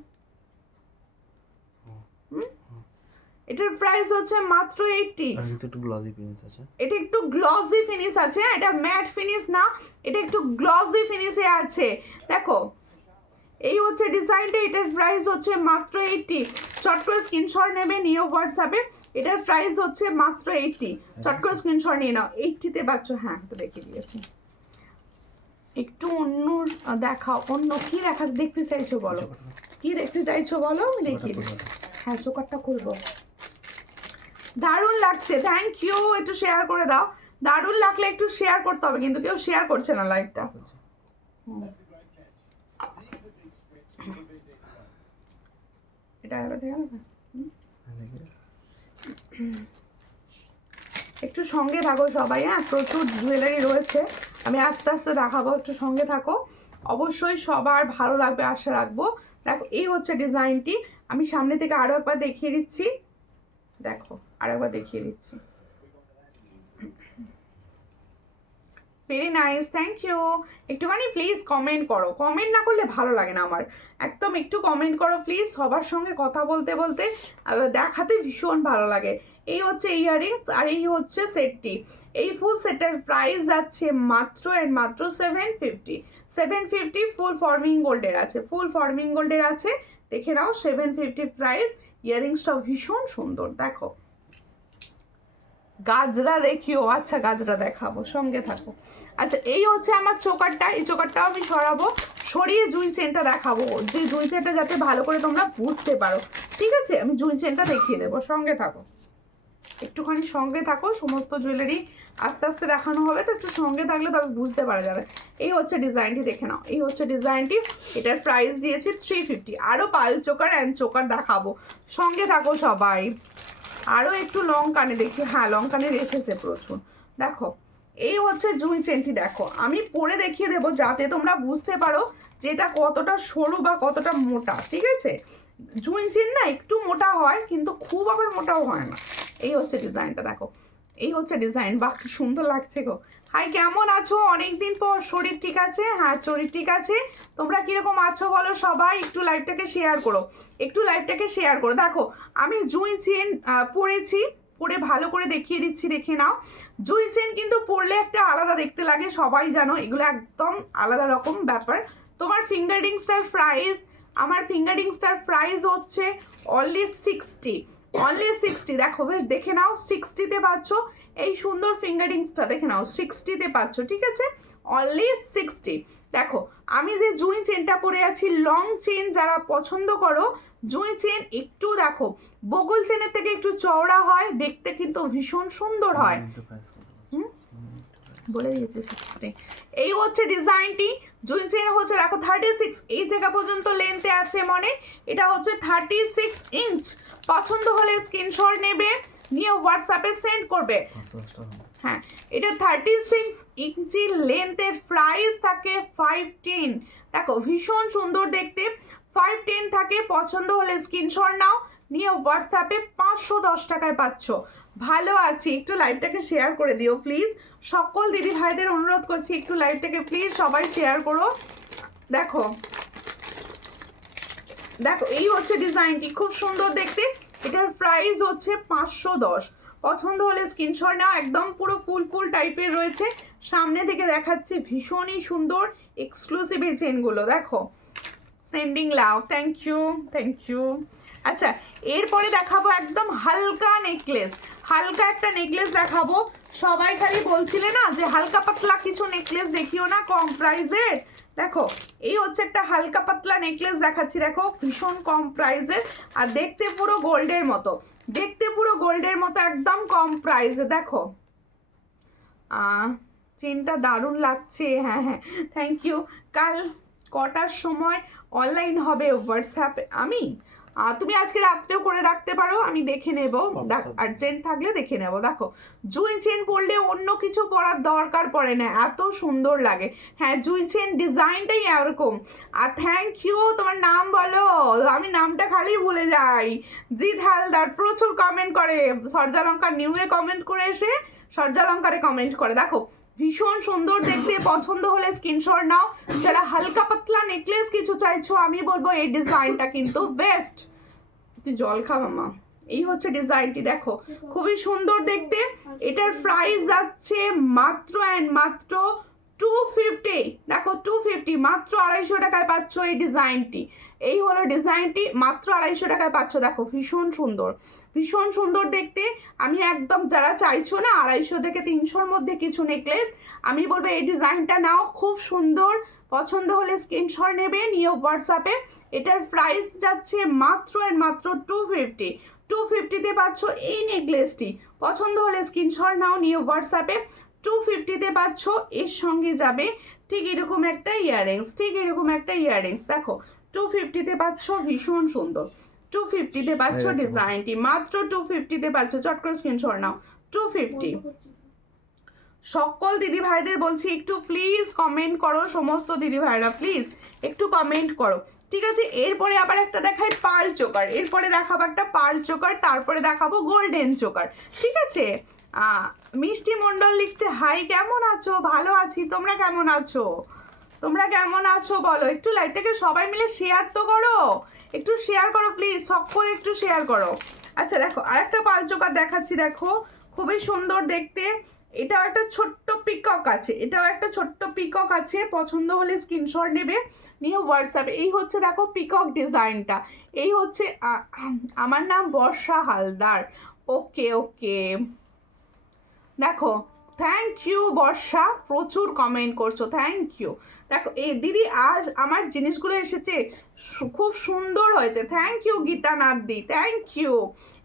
এটার প্রাইস হচ্ছে মাত্র 80। একটু গ্লসি ফিনিশ আছে, এটা একটু গ্লসি ফিনিশ আছে, এটা ম্যাট ফিনিশ না, এটা একটু গ্লসি ফিনিশে আছে। দেখো এই হচ্ছে ডিজাইনটা, এটার প্রাইস হচ্ছে মাত্র 80। চট করে স্ক্রিনশট নেবে, নিয়ে হোয়াটসঅ্যাপে। এটার প্রাইস হচ্ছে মাত্র 80। চট করে স্ক্রিনশট নিয়ে নাও। 80-তে পাচ্ছ। হ্যাঁ তো দেখিয়ে দিয়েছি। একটু অন্য দেখাও, অন্য কি দেখতে চাইছো বলো, কি দেখতে চাইছো বলো, আমি দেখিয়ে দিচ্ছি। হ্যাঁ চোকারটা খুলবো। দারুণ লাগছে, থ্যাংক ইউ। একটু শেয়ার করে দাও, দারুণ লাগলে একটু শেয়ার করতে হবে, কিন্তু কেউ শেয়ার করছে না লাইভটা। এটা একটু সঙ্গে থাকো সবাই, হ্যাঁ প্রচুর জুয়েলারি রয়েছে, আমি আস্তে আস্তে দেখাবো, একটু সঙ্গে থাকো। অবশ্যই সবার ভালো লাগবে আশা রাখবো। দেখো এই হচ্ছে ডিজাইনটি, আমি সামনে থেকে আরো একবার দেখিয়ে দিচ্ছি। দেখো আর একবার দেখিয়ে দিচ্ছি। Very nice, thank you. একটুখানি প্লিজ কমেন্ট করো, কমেন্ট না করলে ভালো লাগে না আমার, একদম একটু কমেন্ট করো প্লিজ। সবার সঙ্গে কথা বলতে বলতে দেখাতে ভীষণ ভালো লাগে। এই হচ্ছে ইয়াররিংস, আর এই হচ্ছে সেটটি। এই ফুল সেটের প্রাইস যাচ্ছে মাত্র এর মাত্র 750। 750 ফুল ফর্মিং গোল্ডের আছে, ফুল ফর্মিং গোল্ডের আছে, দেখে নাও। 750 প্রাইস। ইয়াররিংসটাও ভীষণ সুন্দর। দেখো গাজরা দেখিও, আচ্ছা গাজরা দেখাবো, সঙ্গে থাকো। আচ্ছা এই হচ্ছে আমার চোকারটা, এই চোকারটাও আমি সরাবো। সরিয়ে জুঁই চেনটা দেখাবো, যে জুঁই চেনটা যাতে ভালো করে তোমরা বুঝতে পারো। ঠিক আছে, আমি জুঁই চেনটা দেখিয়ে দেবো, সঙ্গে থাকো, একটুখানি সঙ্গে থাকো। সমস্ত জুয়েলারি আস্তে আস্তে দেখানো হবে, তো একটু সঙ্গে থাকলে তবে বুঝতে পারা যাবে। এই হচ্ছে ডিজাইনটি, দেখে নাও, এই হচ্ছে ডিজাইনটি। এটার প্রাইস দিয়েছি 350। আরও পাল চোকার অ্যান্ড চোকার দেখাবো, সঙ্গে থাকো সবাই। আরও একটু লং কানে দেখি, হ্যাঁ লং কানের এসেছে প্রচুর। দেখো এই হচ্ছে জুঁই চেনটি, দেখো আমি পরে দেখিয়ে দেবো যাতে তোমরা বুঝতে পারো যে এটা কতটা সরু বা কতটা মোটা। ঠিক আছে, জুঁই চেন না একটু মোটা হয়, কিন্তু খুব আবার মোটাও হয় না। এই হচ্ছে ডিজাইনটা, দেখো এই হচ্ছে ডিজাইন। বাহ কি সুন্দর লাগছে গো। হাই, কেমন আছো? অনেকদিন পর। শরীর ঠিক আছে? হ্যাঁ শরীর ঠিক আছে। তোমরা কিরকম আছো বলো সবাই, একটু লাইভটাকে শেয়ার করো, একটু লাইভটাকে শেয়ার করো। দেখো আমি জুঁই চেন পরেছি, পরে ভালো করে দেখিয়ে দিচ্ছি, দেখে নাও। জুঁই চেন কিন্তু পরলে একটা আলাদা দেখতে লাগে, সবাই জানো, এগুলো একদম আলাদা রকম ব্যাপার। তোমার ফিঙ্গার রিংসটার প্রাইস, আমার ফিঙ্গার রিংসটার প্রাইস হচ্ছে অনলি 60, অনলি 60। দেখো বেশ, দেখে নাও 60-তে পাচ্ছ এই সুন্দর ফিঙ্গার রিংসটা, দেখে নাও 60-তে পাচ্ছ। ঠিক আছে, অনলি 60। দেখো আমি যে জুঁই চেনটা পরে আছি, লং চেন যারা পছন্দ করো, জুঁই চেন একটু দেখো বগল চেনের থেকে একটু চওড়া হয়, দেখতে কিন্তু ভীষণ সুন্দর হয়। বলে দিয়েছে 60। এই হচ্ছে ডিজাইনটি। জুঁই চেন হচ্ছে দেখো 36, এই জায়গা পর্যন্ত লেন্থে আছে, মানে এটা হচ্ছে 36 ইঞ্চ। পছন্দ হলে স্ক্রিনশট নেবে, নিয়ে হোয়াটসঅ্যাপে সেন্ড করবে। হ্যাঁ, এটা 36 ইঞ্চি লেন্থের, প্রাইস থাকে 510। দেখো ভীষণ সুন্দর দেখতে, 510 থাকে। পছন্দ হলে স্ক্রিনশট নাও, নিয়ে হোয়াটসঅ্যাপে 510 টাকায় পাচ্ছ। ভালো আছি, একটু লাইভটাকে শেয়ার করে দিও প্লিজ। সকল দিদি ভাইদের অনুরোধ করছি, একটু লাইভটাকে প্লিজ সবাই শেয়ার করো। দেখো দেখো এই হচ্ছে ডিজাইনটি, খুব সুন্দর দেখতে। এটার প্রাইস হচ্ছে 510। পছন্দ হলে স্ক্রিনশট নাও, একদম পুরো ফুল ফুল টাইপের রয়েছে। সামনে থেকে দেখাচ্ছে, ভীষণই সুন্দর এক্সক্লুসিভ এই চেনগুলো। দেখো sending love, thank you, thank you. আচ্ছা, এরপরে দেখাবো একদম হালকা নেকলেস, হালকা একটা নেকলেস দেখাবো। সবাই খালি বলছিলে না যে হালকা পাতলা কিছু নেকলেস দেখিও না কম প্রাইসের। দেখো এই হচ্ছে একটা হালকা পাতলা নেকলেস দেখাচ্ছি, দেখো ভীষণ কম প্রাইসের, আর দেখতে পুরো গোল্ডের মতো, দেখতে পুরো গোল্ডের মতো, একদম কম প্রাইসে। দেখো চেনটা দারুণ লাগছে, হ্যাঁ হ্যাঁ থ্যাংক ইউ। কাল কটার সময় অনলাইন হবে হোয়াটসঅ্যাপে? তুমি আজকে রাত্রেও করে রাখতে পারো, আমি দেখে নেব, আর্জেন্ট থাকলে দেখে নেব। দেখো জুঁই চেন পরলে অন্য কিছু পরার দরকার পড়ে না, এত সুন্দর লাগে। হ্যাঁ জুঁই চেন ডিজাইনটাই এরকম। আর থ্যাংক ইউ, তোমার নাম বলো, আমি নামটা খালি ভুলে যাই। জিৎ হালদার প্রচুর কমেন্ট করে, সর্যালঙ্কার নিউয়ে কমেন্ট করে এসে সর্যালঙ্কারে কমেন্ট করে। দেখো ভীষণ সুন্দর দেখতে, পছন্দ হলে স্ক্রিনশট নাও। যারা হালকা পাতলা নেকলেস কিছু চাইছো, আমি বলবো এই ডিজাইনটা কিন্তু বেস্ট। তুই জল খা মামা। এই হচ্ছে ডিজাইনটি, দেখো খুবই সুন্দর দেখতে। এটার প্রাইস যাচ্ছে মাত্র অ্যান্ড মাত্র 250। দেখো 250, মাত্র 250 টাকায় পাচ্ছ এই ডিজাইনটি। এই হলো ডিজাইনটি, মাত্র 250 টাকায় পাচ্ছ। দেখো ভীষণ সুন্দর, ভীষণ সুন্দর দেখতে। আমি একদম, যারা চাইছো না 250 থেকে 300-র মধ্যে কিছু নেকলেস, আমি বলবো এই ডিজাইনটা নাও, খুব সুন্দর। পছন্দ হলে স্ক্রিনশট নেবে, নিয়ে হোয়াটসঅ্যাপে। এটার প্রাইস যাচ্ছে মাত্র অ্যান্ড মাত্র 250। 250-তে পাচ্ছ এই নেকলেসটি। পছন্দ হলে স্ক্রিনশট নাও, নিয়ে হোয়াটসঅ্যাপে। 250-তে পাচ্ছ, এর সঙ্গে যাবে ঠিক এরকম একটা ইয়াররিংস, ঠিক এরকম একটা ইয়াররিংস। দেখো 250-তে পাচ্ছ, ভীষণ সুন্দর। 250-তে পাচ্ছ ডিজাইনটি, মাত্র 250-তে পাচ্ছ। চট করে স্ক্রিনশট নাও, 250। সকল দিদি ভাইদের বলছি একটু প্লিজ কমেন্ট করো, সমস্ত দিদি ভাইরা প্লিজ একটু কমেন্ট করো। ঠিক আছে, এরপরে আবার একটা দেখাই পার্ল চোকার, এরপরে দেখাবো একটা পার্ল চোকার, তারপরে দেখাবো গোল্ডেন চোকার। ঠিক আছে, মিষ্টি মণ্ডল লিখছে হাই, কেমন আছো? ভালো আছি, তোমরা কেমন আছো? তোমরা কেমন আছো বলো, একটু লাইভটাকে সবাই মিলে শেয়ার তো করো, একটু শেয়ার করো প্লিজ, সকলে একটু শেয়ার করো। আচ্ছা দেখো আরেকটা পার্ল চোকার দেখাচ্ছি, দেখো খুবই সুন্দর দেখতে। এটাও একটা ছোট্ট পিকক আছে, এটাও একটা ছোট্ট পিকক আছে। পছন্দ হলে স্ক্রিনশট নেবে, নিয়ে হোয়াটসঅ্যাপে। এই হচ্ছে দেখো পিকক ডিজাইনটা। এই হচ্ছে আমার নাম বর্ষা হালদার। ওকে ওকে, দেখো থ্যাংক ইউ বর্ষা, প্রচুর কমেন্ট করছো, থ্যাংক ইউ। দেখো এই দিদি আজ আমার জিনিসগুলো এসেছে, খুব সুন্দর হয়েছে, thank you Gitanath di, thank you.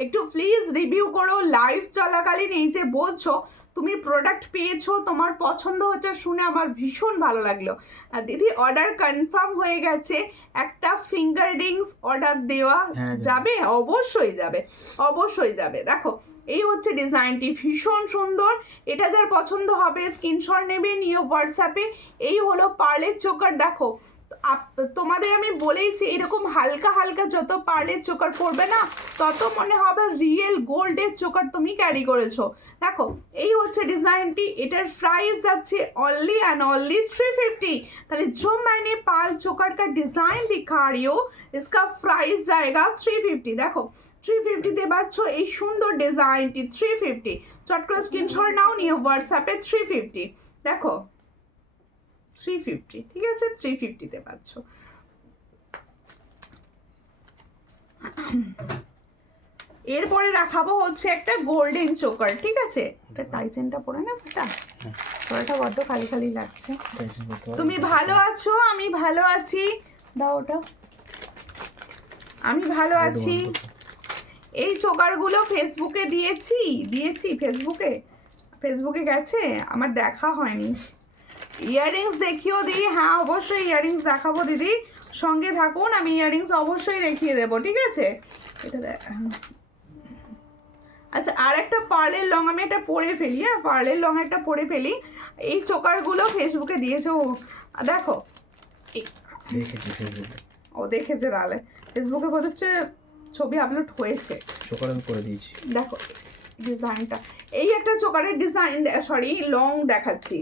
একটু প্লিজ রিভিউ করো, লাইভ চলাকালীন এই যে বলছো তুমি প্রোডাক্ট পেয়েছো, তোমার পছন্দ হচ্ছে, শুনে আমার ভীষণ ভালো লাগলো। দিদি অর্ডার কনফার্ম হয়ে গেছে, একটা ফিঙ্গার রিংস অর্ডার দেওয়া যাবে? অবশ্যই যাবে, অবশ্যই যাবে। দেখো এই হচ্ছে ডিজাইনটি, ভীষণ সুন্দর। এটা যার পছন্দ হবে স্ক্রিনশট নেবে, নিয়ে হোয়াটসঅ্যাপে। এই হলো পার্লের চোকার। দেখো তোমাদের আমি বলেইছি, এরকম হালকা হালকা যত পার্লের চোকার পরবে না, তত মনে হবে রিয়েল গোল্ডের চোকার তুমি ক্যারি করেছো। দেখো এই হচ্ছে ডিজাইনটি, এটার প্রাইস যাচ্ছে অনলি एंड ओनली 350। তাহলে जो मैंने पाल चोकर का डिजाइन दिखा रही हूँ, इसका प्राइस जाएगा 350। দেখো 350 তে পাচ্ছ এই সুন্দর ডিজাইনটি, 350। চট করে স্ক্রিনশট নাও, নিয়ে হোয়াটসঅ্যাপে 350। দেখো 350, ঠিক আছে, 350 তে পাচ্ছ। এরপরে দেখাবো হচ্ছে একটা গোল্ডেন চোকার, ঠিক আছে। এটা টাইটেনটা পরে না, এটা পরাটা বড্ড খালি খালি লাগছে। তুমি ভালো আছো? আমি ভালো আছি, দাও ওটা। আমি ভালো আছি। এই চোকারগুলো ফেসবুকে দিয়েছি ফেসবুকে গেছে, আমার দেখা হয়নি। ইয়াররিংস দেখিও দিদি? হ্যাঁ অবশ্যই ইয়াররিংস দেখাবো দিদি, সঙ্গে থাকুন, আমি ইয়াররিংস অবশ্যই দেখিয়ে দেবো, ঠিক আছে। এটা আচ্ছা, আর একটা পার্লের লং আমি একটা পরে ফেলি, হ্যাঁ পার্লের লং একটা পরে ফেলি। এই চোকারগুলো ফেসবুকে দিয়েছে, ও দেখো ও দেখেছে, তাহলে ফেসবুকে বোধ হচ্ছে ছবি আপলোড হয়েছে। চোকার আমি করে দিয়েছি, দেখো ডিজাইনটা, এই একটা চোকারের ডিজাইন, সরি লং দেখাচ্ছি,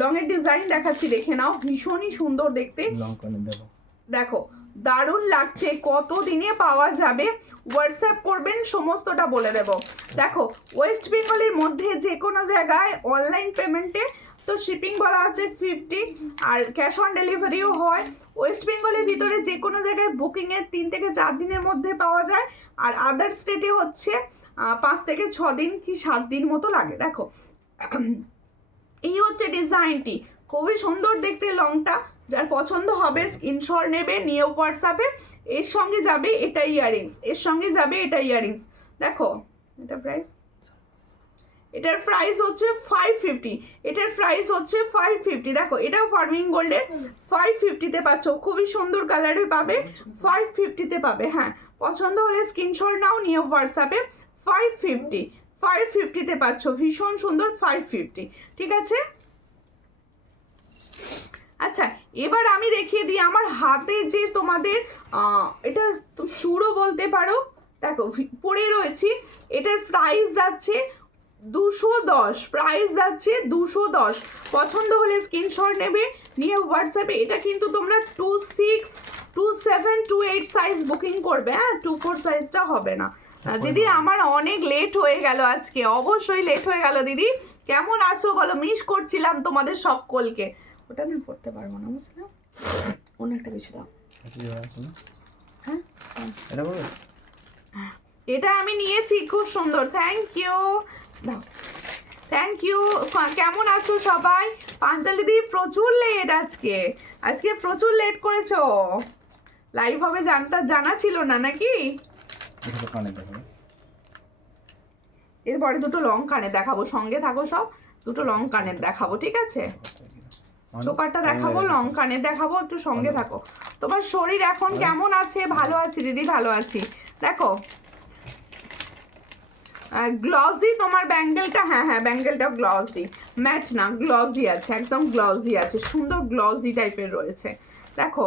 লং এর ডিজাইন দেখাচ্ছি, দেখে নাও, ভীষণই সুন্দর দেখতে। লং করে দেবো, দেখো দারুণ লাগছে, কত দিনে পাওয়া যাবে? হোয়াটসঅ্যাপ করবেন, সমস্তটা বলে দেব। দেখো ওয়েস্ট বেঙ্গলের মধ্যে যে কোনো জায়গায় অনলাইন পেমেন্টে তো শিপিং বলা আছে 50, আর ক্যাশ অন ডেলিভারিও হয়। ওয়েস্ট বেঙ্গলের ভিতরে যে কোনো জায়গায় বুকিংয়ের 3 থেকে 4 দিনের মধ্যে পাওয়া যায়, আর আদার স্টেটে হচ্ছে 5 থেকে 6 দিন কি 7 দিন মতো লাগে। দেখো এই হচ্ছে ডিজাইনটি, খুবই সুন্দর দেখতে লংটা। যার পছন্দ হবে স্ক্রিনশট নেবে, নিয়ে হোয়াটসঅ্যাপে। এর সঙ্গে যাবে এটা ইয়াররিংস, এর সঙ্গে যাবে এটা ইয়াররিংস। দেখো এটা প্রাইস, এটার প্রাইস হচ্ছে 550, এটার প্রাইস হচ্ছে 550। দেখো এটাও ফার্মিং গোল্ডের, 550-তে পাচ্ছ, খুবই সুন্দর কালারে পাবে, 550-তে পাবে। হ্যাঁ পছন্দ হলে স্ক্রিনশট নাও, নিয়ে হোয়াটসঅ্যাপে। 550-তে পাচ্ছ, ভীষণ সুন্দর, 550, ঠিক আছে। আচ্ছা এবার আমি দেখিয়ে দিই আমার হাতের যে তোমাদের এটা চূড়ো বলতে পারো। দেখো পরে রয়েছি, এটার প্রাইস যাচ্ছে 210, প্রাইস যাচ্ছে 210। পছন্দ হলে স্ক্রিনশট নেবে, নিয়ে হোয়াটসঅ্যাপে। এটা কিন্তু তোমরা 26, 27, 28 সাইজ বুকিং করবে, হ্যাঁ 24 সাইজটা হবে না। দিদি আমার অনেক লেট হয়ে গেল আজকে, অবশ্যই লেট হয়ে গেল দিদি। কেমন আছো বলো, মিস করছিলাম তোমাদের সকলকে। ওটা আমি পড়তে পারবো না, বুঝলাম, অন্য একটা কিছু দাও। হ্যাঁ এটা আমি নিয়েছি, খুব সুন্দর, থ্যাংক ইউ, দাও থ্যাংক ইউ। কেমন আছো সবাই? পাঞ্জালি দি প্রচুর লেট আজকে প্রচুর লেট করেছো, লাইভ হবে জানা ছিল না নাকি? এরপরে দুটো লং কানে দেখাবো, সঙ্গে থাকো সব, দুটো লং কানের দেখাবো, ঠিক আছে। চোকারটা দেখাবো, লং কানের দেখাবো, একটু সঙ্গে থাকো। তোমার শরীর এখন কেমন আছে? ভালো আছি দিদি, ভালো আছি। দেখো গ্লসি তোমার ব্যাঙ্গেলটা, হ্যাঁ ব্যাঙ্গেলটা গ্লসি, ম্যাট না, গ্লসি আছে, একদম গ্লসি আছে, সুন্দর গ্লসি টাইপের রয়েছে। দেখো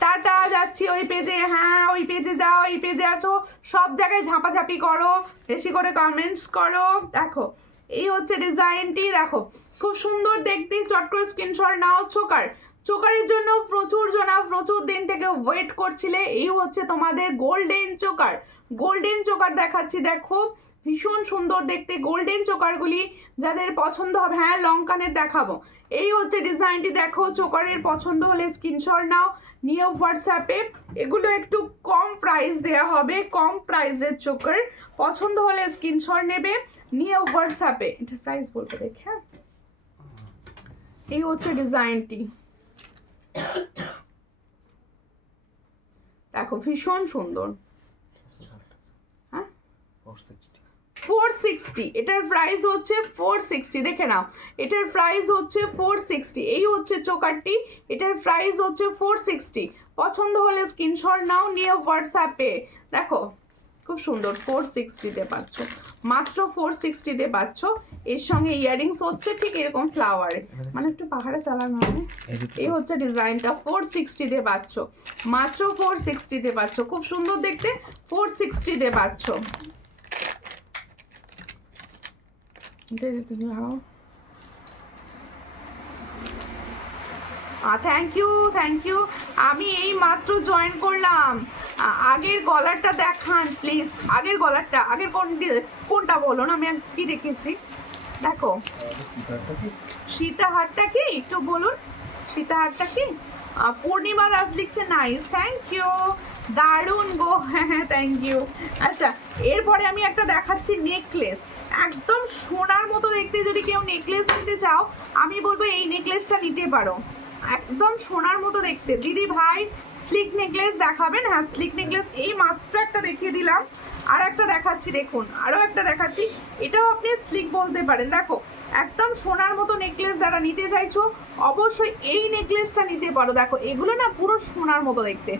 টাটা, যাচ্ছি ওই পেজে, হ্যাঁ ওই পেজে যাও, এই পেজে আসো, সব জায়গায় ঝাঁপাঝাঁপি করো, বেশি করে কমেন্টস করো। দেখো এই হচ্ছে ডিজাইনটি, দেখো খুব সুন্দর দেখতে, চট করে স্ক্রিনশট নাও। চোকারের জন্য প্রচুর দিন থেকে ওয়েট করছিলে। এই হচ্ছে তোমাদের গোল্ডেন চোকার দেখাচ্ছি, দেখো ভীষণ সুন্দর দেখতে গোল্ডেন চোকারগুলি যাদের পছন্দ হবে, হ্যাঁ লং কানের দেখাবো। এই হচ্ছে ডিজাইনটি, দেখো চোকারের পছন্দ হলে স্ক্রিনশট নাও, নিয়ে হোয়াটসঅ্যাপে। এগুলো একটু কম প্রাইস দেওয়া হবে, কম প্রাইসের চোকার, পছন্দ হলে স্ক্রিনশট নেবে, নিয়ে হোয়াটসঅ্যাপে। এটা প্রাইস বলবো দেখে, হ্যাঁ। এই হচ্ছে ডিজাইনটি, দেখো ভীষণ সুন্দর। হ্যাঁ 460, এটার প্রাইস হচ্ছে 460, দেখে নাও এটার প্রাইস হচ্ছে 460। এই হচ্ছে চোকারটি, এটার প্রাইস হচ্ছে 460। পছন্দ হলে স্ক্রিনশট নাও, নিয়ে হোয়াটসঅ্যাপে। দেখো খুব সুন্দর, 460-তে পাচ্ছ, মাত্র 460-তে পাচ্ছ। এর সঙ্গে ইয়াররিংস হচ্ছে ঠিক এরকম ফ্লাওয়ারে, মানে একটু পাহাড়ে চালানো হবে। এই হচ্ছে ডিজাইনটা, 460-তে পাচ্ছ, মাত্র 460-তে পাচ্ছ, খুব সুন্দর দেখতে, 460-তে পাচ্ছ। Thank you, thank you. আমি এই মাত্র জয়েন করলাম। আগের গলারটা দেখান প্লিজ, আগের গলারটা, আগের কোনটা বলো না, আমি কি রেখেছি দেখো। সীতাহারটা কি একটু বলুন, সীতাহারটা কি? পূর্ণিমা দাস লিখছে নাইস, থ্যাংক ইউ, দারুণ গো, হ্যাঁ হ্যাঁ থ্যাংক ইউ। আচ্ছা এরপরে আমি একটা দেখাচ্ছি নেকলেস, একদম সোনার মতো দেখতে। যদি কেউ নেকলেস নিতে চাও আমি বলবো এই নেকলেসটা নিতে পারো, একদম সোনার মতো দেখতে। দিদি ভাই স্লিক নেকলেস দেখাবেন? হ্যাঁ স্লিক নেকলেস এই মাত্র একটা দেখিয়ে দিলাম, আর একটা দেখাচ্ছি, দেখুন আরও একটা দেখাচ্ছি, এটাও আপনি স্লিক বলতে পারেন। দেখো একদম সোনার মতো নেকলেস যারা নিতে চাইছো অবশ্যই এই নেকলেসটা নিতে পারো। দেখো এগুলো না পুরো সোনার মতো দেখতে,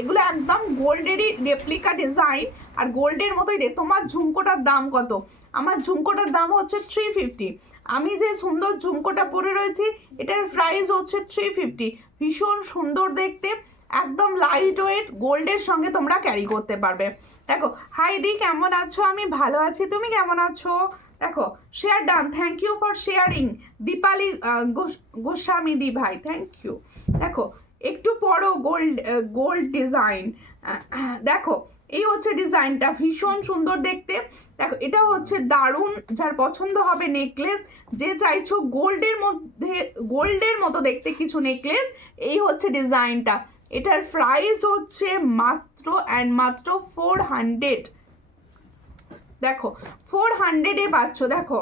এগুলো একদম গোল্ডেরই রেপ্লিকা ডিজাইন, আর গোল্ডের মতোই দেখ। তোমার ঝুমকোটার দাম কত? আমার ঝুমকোটার দাম হচ্ছে 350। আমি যে সুন্দর ঝুমকোটা পরে রয়েছি এটার প্রাইস হচ্ছে 350। ভীষণ সুন্দর দেখতে, একদম লাইট ওয়েট, গোল্ডের সঙ্গে তোমরা ক্যারি করতে পারবে। দেখো হাই দি, কেমন আছো? আমি ভালো আছি, তুমি কেমন আছো? দেখো share done, thank you for sharing. Dipali Goswami দি ভাই, থ্যাংক ইউ। দেখো একটু পরো গোল্ড ডিজাইন, দেখো এই হচ্ছে ডিজাইনটা, ভীষণ সুন্দর দেখতে। দেখো এটা হচ্ছে দারুণ, যার পছন্দ হবে নেকলেস, যে চাইছো গোল্ডের মধ্যে গোল্ডের মতো দেখতে কিছু নেকলেস, এই হচ্ছে ডিজাইনটা। এটার প্রাইস হচ্ছে মাত্র অ্যান্ড মাত্র 400। দেখো 400-এ পাচ্ছ। দেখো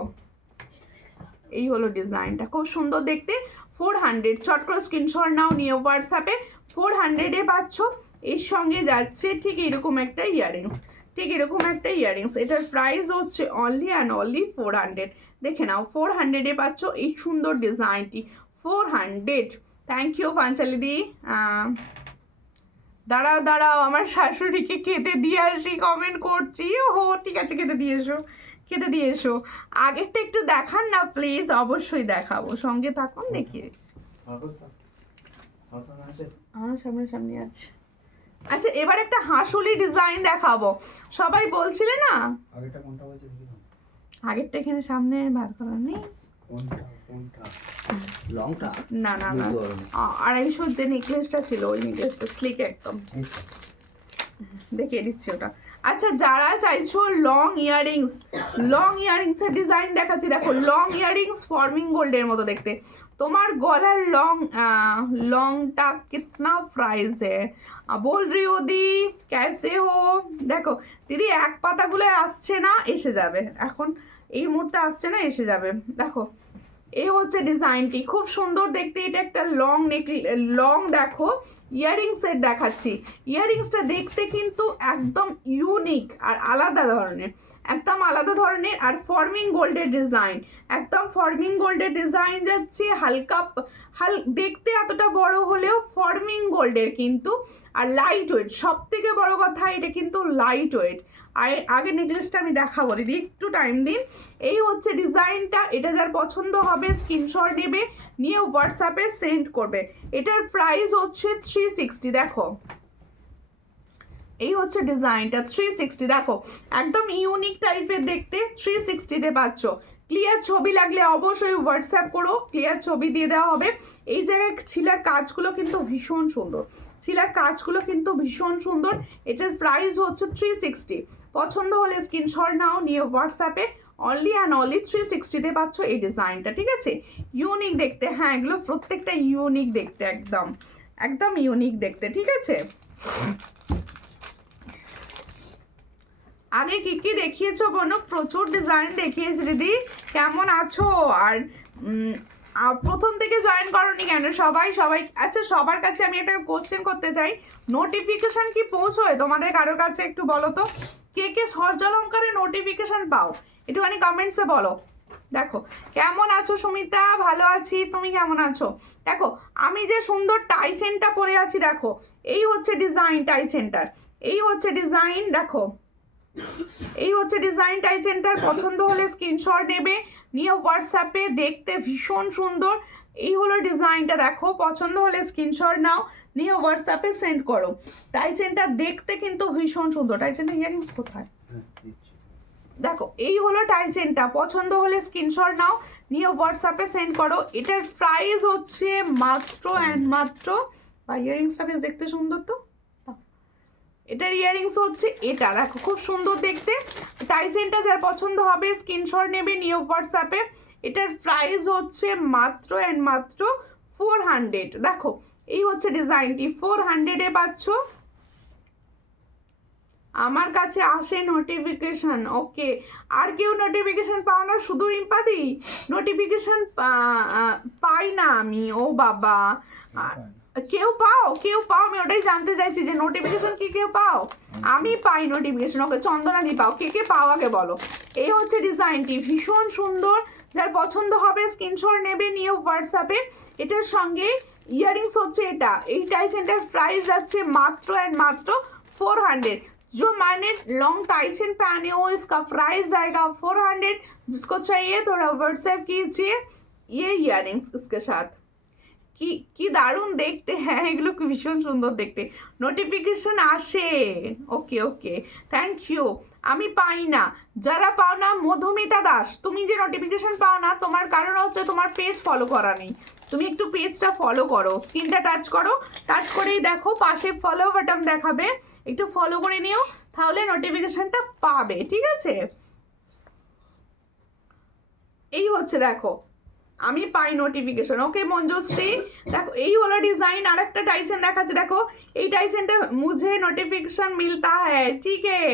এই হলো ডিজাইনটা, খুব সুন্দর দেখতে, 400। চট করে স্ক্রিনশট নাও, নিয়ে হোয়াটসঅ্যাপে। 400-এ পাচ্ছ। এর সঙ্গে যাচ্ছে ঠিক এরকম একটা ইয়াররিংস, ঠিক এরকম একটা ইয়াররিংস। এটার প্রাইস হচ্ছে অনলি অ্যান্ড অনলি 400। দেখে নাও 400-এ পাচ্ছ এই সুন্দর ডিজাইনটি, 400। থ্যাংক ইউ পাঞ্চালি দি। দাঁড়াও দাঁড়াও, আমার শাশুড়িকে খেতে দিয়ে আসি, কমেন্ট করছি। ও ঠিক আছে, খেতে দিয়ে এসো, খেতে দিয়ে এসো। আগেরটা একটু দেখান না প্লিজ, অবশ্যই দেখাবো, সঙ্গে থাকুন, দেখিয়ে আমার সামনে আছে। আচ্ছা এবার একটা হাঁসুলি ডিজাইন দেখাবো, সবাই বলছিলে না। আগেরটা এখানে সামনে বার করা নেই, না না না, 250 যে নেকলেসটা ছিল ওই নেকলেসটা স্লিক একদম, দেখিয়ে দিচ্ছি ওটা। আচ্ছা যারা চাইছো লং ইয়াররিংসের ডিজাইন দেখাচ্ছি। দেখো লং ইয়াররিংস ফর্মিং গোল্ডের মতো দেখতে। তোমার গলার लॉन्गটা कितना प्राइस है बोल रही हो दी, कैसे हो? দেখো দিদি এক পাতাগুলো আসছে না, এসে যাবে, এখন এই মুহূর্তে আসছে না, এসে যাবে। দেখো এই হচ্ছে ডিজাইনটি, খুব সুন্দর দেখতে। এটা একটা লং দেখো ইয়াররিংসের দেখাচ্ছি। ইয়াররিংসটা দেখতে কিন্তু একদম ইউনিক আর আলাদা ধরনের, একদম আলাদা ধরনের। আর ফর্মিং গোল্ডের ডিজাইন, একদম ফর্মিং গোল্ডের ডিজাইন যাচ্ছে, হালকা দেখতে এতটা বড় হলেও ফর্মিং গোল্ডের কিন্তু, আর লাইট ওয়েট। সব থেকে বড় কথা এটা কিন্তু লাইট ওয়েট। আগে নেকলেসটা আমি দেখাবো দিদি, একটু টাইম দিন। এই হচ্ছে ডিজাইনটা, এটা যার পছন্দ হবে স্ক্রিনশট নেবে, নিয়ে হোয়াটসঅ্যাপে সেন্ড করবে। এটার প্রাইস হচ্ছে 360। দেখো এই হচ্ছে ডিজাইনটা, 360। দেখো একদম ইউনিক টাইপের দেখতে, 360-তে পাচ্ছ। ক্লিয়ার ছবি লাগলে অবশ্যই হোয়াটসঅ্যাপ করো, ক্লিয়ার ছবি দিয়ে দেওয়া হবে। এই জায়গায় ছিলার কাজগুলো কিন্তু ভীষণ সুন্দর, ছিলার কাজগুলো কিন্তু ভীষণ সুন্দর। এটার প্রাইস হচ্ছে 360। পছন্দ হলে স্ক্রিনশট নাও, নিয়ে হোয়াটসঅ্যাপে অনলি অ্যান্ড অনলি 360-তে পাচ্ছ এই ডিজাইনটা, ঠিক আছে? ইউনিক দেখতে, হ্যাঁ এগুলো প্রত্যেকটা ইউনিক দেখতে, একদম একদম ইউনিক দেখতে, ঠিক আছে? আগে কি কি দেখিয়েছো বোনো? প্রচুর ডিজাইন দেখিয়েছি দিদি, কেমন আছো? আর প্রথম থেকে জয়েন করোনি কেন? সবাই আচ্ছা, সবার কাছে আমি একটা কোশ্চেন করতে চাই, নোটিফিকেশন কি পৌঁছয় তোমাদের কারোর কাছে? একটু বলো তো, কে কে সূর্যালঙ্কারে নোটিফিকেশন পাও? একটুখানি কমেন্টসে বলো। দেখো কেমন আছো সুমিতা? ভালো আছি, তুমি কেমন আছো? দেখো আমি যে সুন্দর টাই চেনটা পরে আছি, দেখো এই হচ্ছে ডিজাইন টাই চেনটার, এই হচ্ছে ডিজাইন, দেখো এই হচ্ছে ডিজাইন টাই চেনটার। পছন্দ হলে স্ক্রিনশট নেবে, নিয়ে হোয়াটসঅ্যাপে, দেখতে ভীষণ সুন্দর। এই হলো ডিজাইনটা, দেখো পছন্দ হলে স্ক্রিনশট নাও, নিয়ে হোয়াটসঅ্যাপে সেন্ড করো। টাই চেনটা দেখতে কিন্তু ভীষণ সুন্দর। টাই চেনটা ইয়ারিংস কোথায়? দেখো এই হলো টাই চেনটা, পছন্দ হলে স্ক্রিনশট নাও, নিয়ে হোয়াটসঅ্যাপে সেন্ড করো। এটার প্রাইস হচ্ছে মাত্র অ্যান্ড মাত্র, বা ইয়ারিংসটা বেশ দেখতে সুন্দর তো, এটার ইয়ারিংস হচ্ছে এটা, দেখো খুব সুন্দর দেখতে। টাই চেনটা যার পছন্দ হবে স্ক্রিনশট নেবে, নিয়ে হোয়াটসঅ্যাপে। এটার প্রাইস হচ্ছে মাত্র অ্যান্ড মাত্র 400। দেখো এই হচ্ছে ডিজাইনটি, 400-এ পাচ্ছ। আমার কাছে আসে নোটিফিকেশন, ওকে। আর কেউ নোটিফিকেশন পাও না? শুধু রিম্পাদি নোটিফিকেশন পাই না আমি, ও বাবা। কেউ পাও? কেউ পাও? আমি ওটাই জানতে চাইছি যে নোটিফিকেশন কি কেউ পাও? আমি পাই নোটিফিকেশন, ওকে। চন্দনাদি পাও, কে কে পাও আগে বলো। এই হচ্ছে ডিজাইনটি, ভীষণ সুন্দর। যার পছন্দ হবে স্ক্রিনশট নেবে, নিয়ে হোয়াটসঅ্যাপে। এটার সঙ্গে ইয়ারিংস হচ্ছে এটা। এই টাই চেনটার প্রাইস যাচ্ছে मात्र एंड मात्र 400। जो मैंने लॉन्ग टाई चेन पहने हो इसका प्राइस जाएगा 400। जिसको चाहिए थोड़ा व्हाट्सएप कीजिए। ये ইয়ারিংস इसके साथ কি দারুণ দেখতে, হ্যাঁ এগুলো ভীষণ সুন্দর দেখতে। নোটিফিকেশন আসে, ওকে ওকে, থ্যাংক ইউ। আমি পাই না, যারা পাও না, মধুমিতা দাস, তুমি যে নোটিফিকেশন পাও না তোমার কারণ হচ্ছে তোমার পেজ ফলো করা নেই। তুমি একটু পেজটা ফলো করো, স্ক্রিনটা টাচ করো, টাচ করেই দেখো পাশে ফলো বাটন দেখাবে, একটু ফলো করে নিও, তাহলে নোটিফিকেশনটা পাবে, ঠিক আছে? এই হচ্ছে দেখো আমি পাই নোটিফিকেশন, ওকে মঞ্জুশ্রী। দেখো এই হলো ডিজাইন। আর একটা টাইচেন দেখাচ্ছে, দেখো এই টাইচেনটা মুঝে নোটিফিকেশন মিলতা হ্যায়, ঠিক আছে?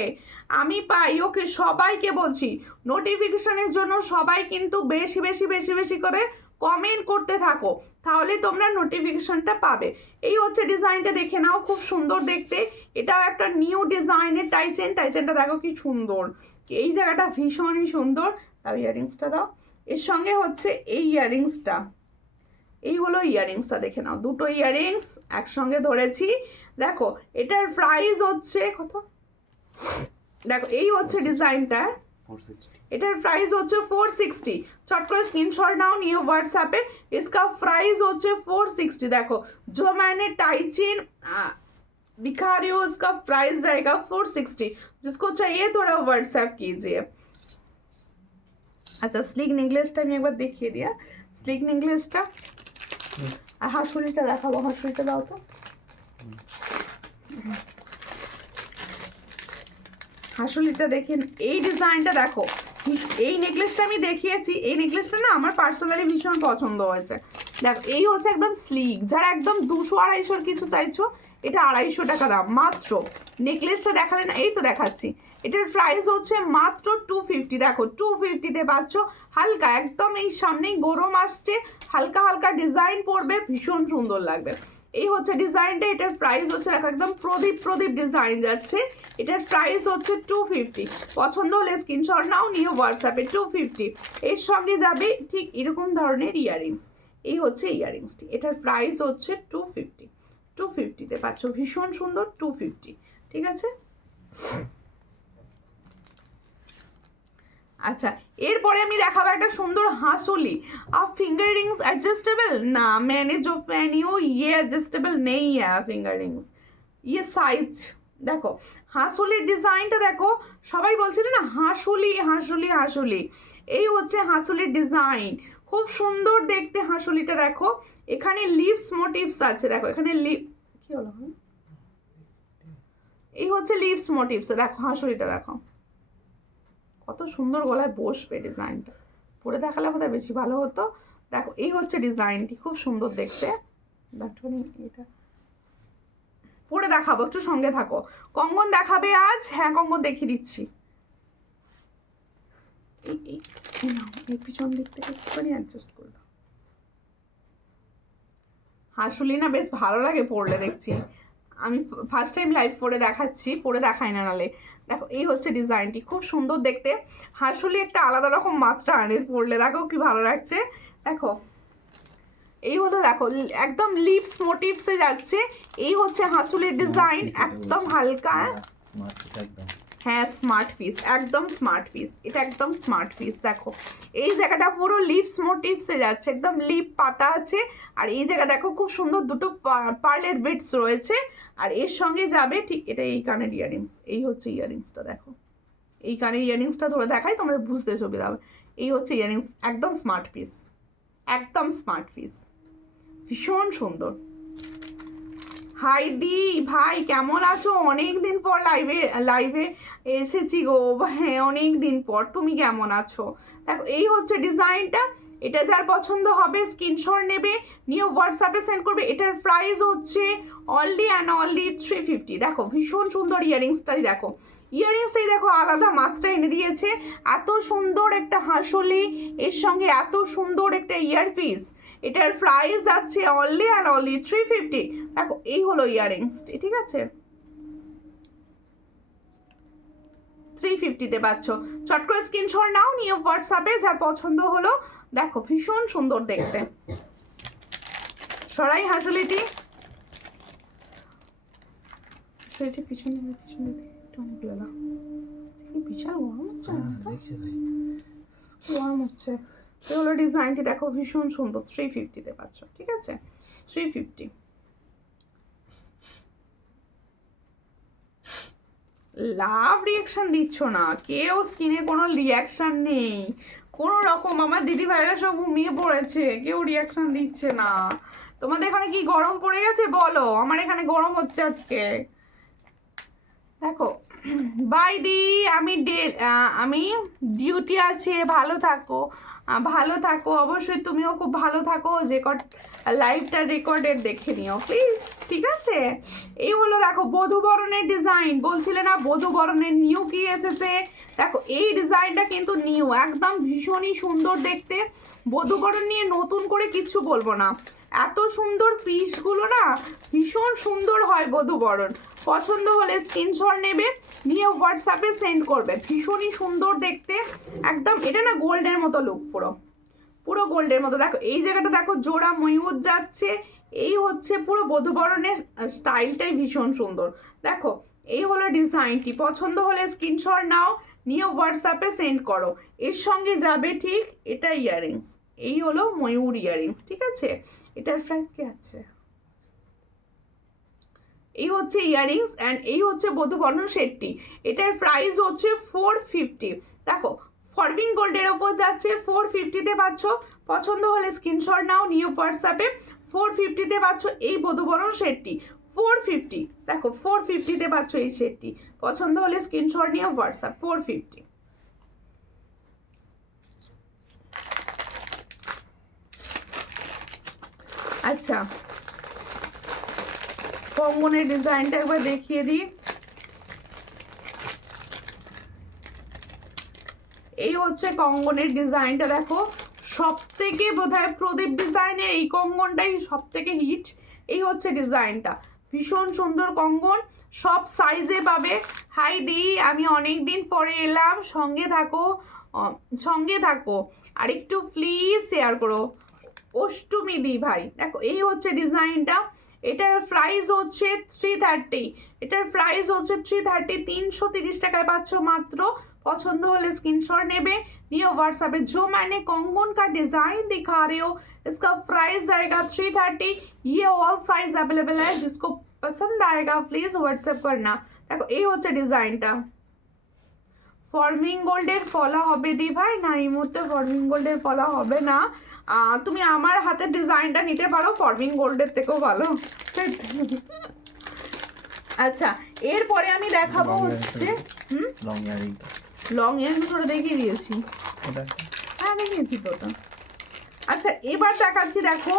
আমি পাই, ওকে। সবাইকে বলছি নোটিফিকেশনের জন্য সবাই কিন্তু বেশি বেশি বেশি বেশি করে কমেন্ট করতে থাকো, তাহলে তোমরা নোটিফিকেশনটা পাবে। এই হচ্ছে ডিজাইনটা, দেখে নাও, খুব সুন্দর দেখতে। এটাও একটা নিউ ডিজাইনের টাইচেন। টাইচেনটা দেখো কি সুন্দর, এই জায়গাটা ভীষণই সুন্দর। তাও ইয়ারিংসটা দাও। এর সঙ্গে হচ্ছে এই ইয়ারিংসটা, এই হলো ইয়ারিংসটা, দেখে নাও, দুটো ইয়ারিংস একসঙ্গে ধরেছি। দেখো এটার প্রাইস হচ্ছে কত? দেখো এই হচ্ছে ডিজাইনটা, এটার প্রাইস হচ্ছে 460। চট করে স্ক্রিনশট নাও, নিয়ে হোয়াটসঅ্যাপে। इसका प्राइस হচ্ছে 460। देखो जो मैंने टाई चेन दिखा रही हूँ उसका प्राइस जाएगा 460। जिसको चाहिए थोड़ा व्हाट्सएप कीजिए। আচ্ছা স্লিক নেকলেসটা আমি একবার দেখিয়ে দিয়া, স্লিক নেকলেসটা। আর হাঁসুলিটা দেখাবো, হাঁসুলিটা দাও তো। হাঁসুলিটা দেখেন, এই ডিজাইনটা দেখো। এই নেকলেসটা আমি দেখিয়েছি, এই নেকলেসটা না আমার পার্সোনালি ভীষণ পছন্দ হয়েছে। দেখো এই হচ্ছে একদম স্লিক, যারা একদম 200-250 কিছু চাইছো, এটা 250 টাকা দাম মাত্র। নেকলেসটা দেখালে না, এই তো দেখাচ্ছি। এটার প্রাইস হচ্ছে মাত্র 250। দেখো 250-তে পাচ্ছ। হালকা একদম, এই সামনেই গরম আসছে, হালকা হালকা ডিজাইন পড়বে, ভীষণ সুন্দর লাগবে। এই হচ্ছে ডিজাইনটা। এটার প্রাইস হচ্ছে, দেখো একদম প্রদীপ প্রদীপ ডিজাইন যাচ্ছে। এটার প্রাইস হচ্ছে 250। পছন্দ হলে স্ক্রিনশট নাও, নিয়ে হোয়াটসঅ্যাপে। 250 এর সঙ্গে যাবে ঠিক এরকম ধরনের ইয়ারিংস। এই হচ্ছে ইয়ারিংসটি, এটার প্রাইস হচ্ছে 250। 250-তে পাচ্ছ, ভীষণ সুন্দর। 250, ঠিক আছে? अच्छा एरपरे আমি দেখাবো একটা সুন্দর হাসুলি। आप फिंगर रिंग्स एडजस्टेबल ना, मैंने जो पहनी हो ये एडजस्टेबल नहीं है फिंगर रिंग्स, ये साइज देखो। হাসুলির ডিজাইনটা দেখো, সবাই বলছিল না হাসুলি হাসুলি হাসুলি, এই হচ্ছে হাসুলির ডিজাইন। খুব সুন্দর দেখতে হাসুলিটা দেখো। এখানে লিভস মোটিভস আছে, দেখো এখানে কি হলো, এই হচ্ছে লিভস মোটিভস। দেখো হাসুলিটা দেখো, কত সুন্দর গলায় বসবে ডিজাইনটা, পরে দেখালে বোধহয় বেশি ভালো হতো। দেখো এই হচ্ছে ডিজাইনটি, খুব সুন্দর দেখতে। এটা পরে দেখাবো, একটু সঙ্গে থাকো। কঙ্গন দেখাবে আজ? হ্যাঁ কঙ্গন দেখিয়ে দিচ্ছি। এই পিছন দিক থেকে একটুখানি অ্যাডজাস্ট করে দাও। হাসুলি না বেশ ভালো লাগে পরলে, দেখছি আমি ফার্স্ট টাইম লাইভ পরে দেখাচ্ছি, পরে দেখাই না নালে। দেখো এই হচ্ছে ডিজাইনটি, খুব সুন্দর দেখতে। হাসুলি একটা আলাদা রকম মাত্রা আনে পরলে, দেখো কি ভালো লাগছে। দেখো এই হলো, দেখো একদম লিপস মোটিভসে যাচ্ছে। এই হচ্ছে হাসুলির ডিজাইন, একদম হালকা। হ্যাঁ স্মার্ট পিস, একদম স্মার্ট পিস, এটা একদম স্মার্ট পিস। দেখো এই জায়গাটা পুরো লিপস মোটিভসে যাচ্ছে, একদম লিপ পাতা আছে। আর এই জায়গা দেখো খুব সুন্দর দুটো পার্লের বিটস রয়েছে। আর এর সঙ্গে যাবে ঠিক এটা, এই কানের ইয়ারিংস, এই হচ্ছে ইয়ারিংসটা। দেখো এই কানের ইয়ারিংসটা ধরে দেখাই, তোমাদের বুঝতে সুবিধা হবে। এই হচ্ছে ইয়ারিংস, একদম স্মার্ট পিস, একদম স্মার্ট পিস, ভীষণ সুন্দর। হাই দি ভাই, কেমন আছো? অনেক দিন পর লাইভে এসেছি গো। হ্যাঁ অনেক দিন পর, তুমি কেমন আছো? দেখো এই হচ্ছে ডিজাইনটা। এটা যার পছন্দ হবে স্ক্রিনশট নেবে, নিয়ে হোয়াটসঅ্যাপে সেন্ড করবে। এটার প্রাইস হচ্ছে অনলি অ্যান্ড অনলি 350। দেখো ভীষণ সুন্দর ইয়ারিংসটাই, দেখো ইয়ারিংসটাই দেখো আলাদা মাত্রা এনে দিয়েছে। এত সুন্দর একটা হাসলি, এর সঙ্গে এত সুন্দর একটা ইয়ারপিস। এটার প্রাইস যাচ্ছে অনলি অ্যান্ড অনলি 350। দেখো এই হলো ইয়ারিংসটি, ঠিক আছে 350-তে পাচ্ছ। চট করে স্ক্রিনশট নাও, নিয়ে হোয়াটসঅ্যাপে যার পছন্দ হলো। দেখো ভীষণ সুন্দর দেখতে। সরাই হাসুলিটি, সেটি পিছনে পিছনে একটু অনেক গেল, বিশাল গরম হচ্ছে, গরম হচ্ছে। এই হলো ডিজাইনটি, দেখো ভীষণ সুন্দর, 350-তে পাচ্ছ, ঠিক আছে 350। লাভ রিয়াকশন দিচ্ছ না কেউ, স্কিনে কোনো রিয়াকশন নেই কোনো রকম। আমার দিদি ভাইরা সব ঘুমিয়ে পড়েছে, কেউ রিয়াকশন দিচ্ছে না। তোমাদের এখানে কি গরম পড়ে গেছে বলো? আমার এখানে গরম হচ্ছে আজকে। দেখো বাই দি, আমি ডিউটি আছে, ভালো থাকো, ভালো থাকো অবশ্যই, তুমিও খুব ভালো থাকো। লাইভটা রেকর্ডেড দেখে নিও প্লিজ, ঠিক আছে? এই হলো দেখো বধূবরণের ডিজাইন, বলছিলে না বধূবরণের নিউ কি এসেছে। দেখো এই ডিজাইনটা কিন্তু নিউ, একদম ভীষণই সুন্দর দেখতে। বধূবরণ নিয়ে নতুন করে কিছু বলবো না, এত সুন্দর পিসগুলো না, ভীষণ সুন্দর হয় বধূবরণ। পছন্দ হলে স্ক্রিনশট নেবে, নিয়ে হোয়াটসঅ্যাপে সেন্ড করবে। ভীষণই সুন্দর দেখতে, একদম এটা না গোল্ডের মতো লুক, পুরো পুরো গোল্ডের মতো। দেখো এই জায়গাটা দেখো জোড়া ময়ূর যাচ্ছে। এই হচ্ছে পুরো বধূবরণের স্টাইলটাই ভীষণ সুন্দর। দেখো এই হলো ডিজাইনটি, পছন্দ হলে স্ক্রিনশট নাও, নিয়ে হোয়াটসঅ্যাপে সেন্ড করো। এর সঙ্গে যাবে ঠিক এটা ইয়াররিংস, এই হলো ময়ূর ইয়াররিংস, ঠিক আছে? এটার প্রাইস কি আছে? এই হচ্ছে ইয়াররিংস অ্যান্ড এই হচ্ছে বধূবরণ সেটটি। এটার প্রাইস হচ্ছে 450। দেখো ফরবিং গোল্ডের ওপর যাচ্ছে, 450-তে পাচ্ছ। পছন্দ হলে স্ক্রিনশট নাও, নিয়ে হোয়াটসঅ্যাপে 450-তে পাচ্ছ এই বধূবরণ সেটটি, 450। দেখো 450-তে পাচ্ছ এই সেটটি, পছন্দ হলে স্ক্রিনশট নিয়ে হোয়াটসঅ্যাপ 450। আচ্ছা কঙ্গনের ডিজাইনটা একবার দেখিয়ে দিই। এই হচ্ছে কঙ্গনের ডিজাইনটা, দেখো সব থেকে বোধহয় প্রদীপ ডিজাইনের এই কঙ্গনটাই সব থেকে হিট। এই হচ্ছে ডিজাইনটা, ভীষণ সুন্দর কঙ্গন, সব সাইজে পাবে। হাই দি, আমি অনেক দিন পরে এলাম, সঙ্গে থাকো সঙ্গে থাকো, আর একটু প্লিজ শেয়ার করো। অষ্টমী দি ভাই, দেখো এই হচ্ছে ডিজাইনটা। এটার প্রাইস হচ্ছে 330। এটার প্রাইস হচ্ছে 330, 330 টাকায় পাচ্ছ মাত্র। पसंद होले स्क्रीनशॉट नेबे निये व्हाट्सएप पे। जो मैंने कंगन का डिजाइन दिखा रही हो इसका प्राइस जाएगा 330। ये ऑल साइज अवेलेबल है, जिसको पसंद आएगा प्लीज व्हाट्सएप करना। देखो এই হচ্ছে ডিজাইনটা। ফর্মিং গোল্ডের ফলা হবে দি ভাই? না এই মুহূর্তে ফর্মিং গোল্ডের ফলা হবে না, তুমি আমার হাতের ডিজাইনটা নিতে পারো, ফর্মিং গোল্ডের থেকেও ভালো। আচ্ছা এরপরে আমি দেখাবো হচ্ছে লং ইয়ারিংস ধরে দেখিয়ে দিয়েছি। এটা হ্যাঁ দেখিয়েছি তো ওটা। আচ্ছা এবার দেখাচ্ছি, দেখো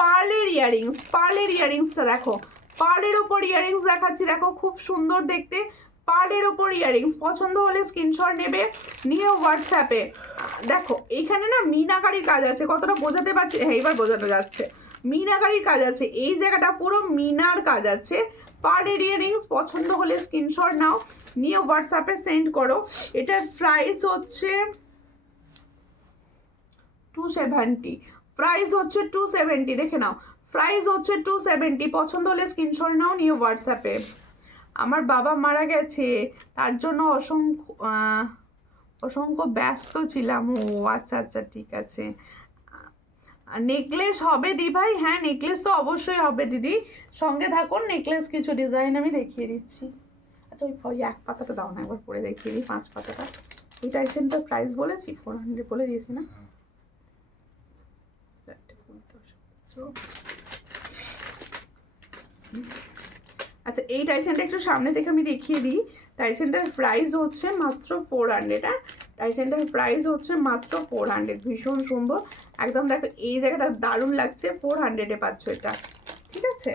পার্লের ইয়ারিংস। পার্লের ইয়ারিংসটা দেখো, পার্লের ওপর ইয়ারিংস দেখাচ্ছি, দেখো খুব সুন্দর দেখতে। পার্লের ওপর ইয়ারিংস পছন্দ হলে স্ক্রিনশট নেবে, নিয়ে হোয়াটসঅ্যাপে। দেখো এইখানে না মিনাকারির কাজ আছে, কতটা বোঝাতে পারছি? হ্যাঁ এবার বোঝানো যাচ্ছে। মিনাকারির কাজ আছে, এই জায়গাটা পুরো মিনার কাজ আছে। পার্লের ইয়ারিংস পছন্দ হলে স্ক্রিনশট নাও, নিয়ে হোয়াটসঅ্যাপে সেন্ড করো। এটার প্রাইস হচ্ছে 270, প্রাইস হচ্ছে 270, দেখে নাও প্রাইস হচ্ছে 270। পছন্দ হলে স্ক্রিনশট নাও, নিয়ে হোয়াটসঅ্যাপে। আমার বাবা মারা গেছে, তার জন্য অসংখ্য ব্যস্ত ছিলাম। ও আচ্ছা আচ্ছা ঠিক আছে। নেকলেস হবে দি ভাই? হ্যাঁ নেকলেস তো অবশ্যই হবে দিদি, সঙ্গে থাকুন। নেকলেস কিছু ডিজাইন আমি দেখিয়ে দিচ্ছি। আচ্ছা ওই এক পাতাটা দাও না, একবার পরে দেখিয়ে দিই 5 পাতাটা। এই টাইসেনটার প্রাইস বলেছি 400 বলে দিয়েছি না? আচ্ছা এই টাইসেনটা একটু সামনে থেকে আমি দেখিয়ে দিই। টাইসেনটার প্রাইস হচ্ছে মাত্র 400। হ্যাঁ টাইসেনটার প্রাইস হচ্ছে মাত্র 400। ভীষণ সুন্দর একদম, দেখো এই জায়গাটা দারুণ লাগছে। 400-এ পাচ্ছ এটা, ঠিক আছে?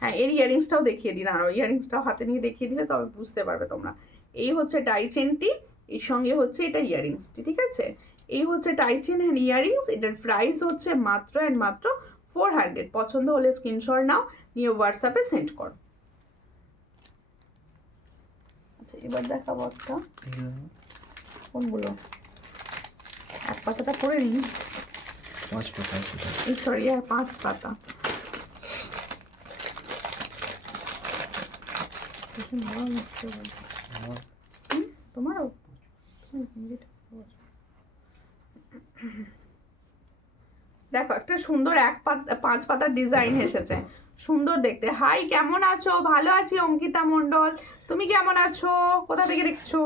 হ্যাঁ এর ইয়ারিংসটাও দেখিয়ে দিই, দাঁড়াও ইয়ারিংসটাও হাতে নিয়ে দেখিয়ে দিলে তবে বুঝতে পারবে তোমরা। এই হচ্ছে টাইচেনটি, এর সঙ্গে হচ্ছে এটা ইয়ারিংসটি, ঠিক আছে? এই হচ্ছে টাইচেন অ্যান্ড ইয়ারিংস। এটার প্রাইস হচ্ছে মাত্র অ্যান্ড মাত্র 400। পছন্দ হলে স্ক্রিনশট নাও, নিয়ে হোয়াটসঅ্যাপে সেন্ড করো। আচ্ছা এবার দেখাবো একটা, কোনগুলো? এক পাতাটা পরে নিই। 5 পাতা এই সরি আর 5 পাতা। তোমারও দেখো একটা সুন্দর 5 পাতার ডিজাইন এসেছে, সুন্দর দেখতে। হাই কেমন আছো? ভালো আছি অঙ্কিতা মণ্ডল, তুমি কেমন আছো? কোথা থেকে দেখছো?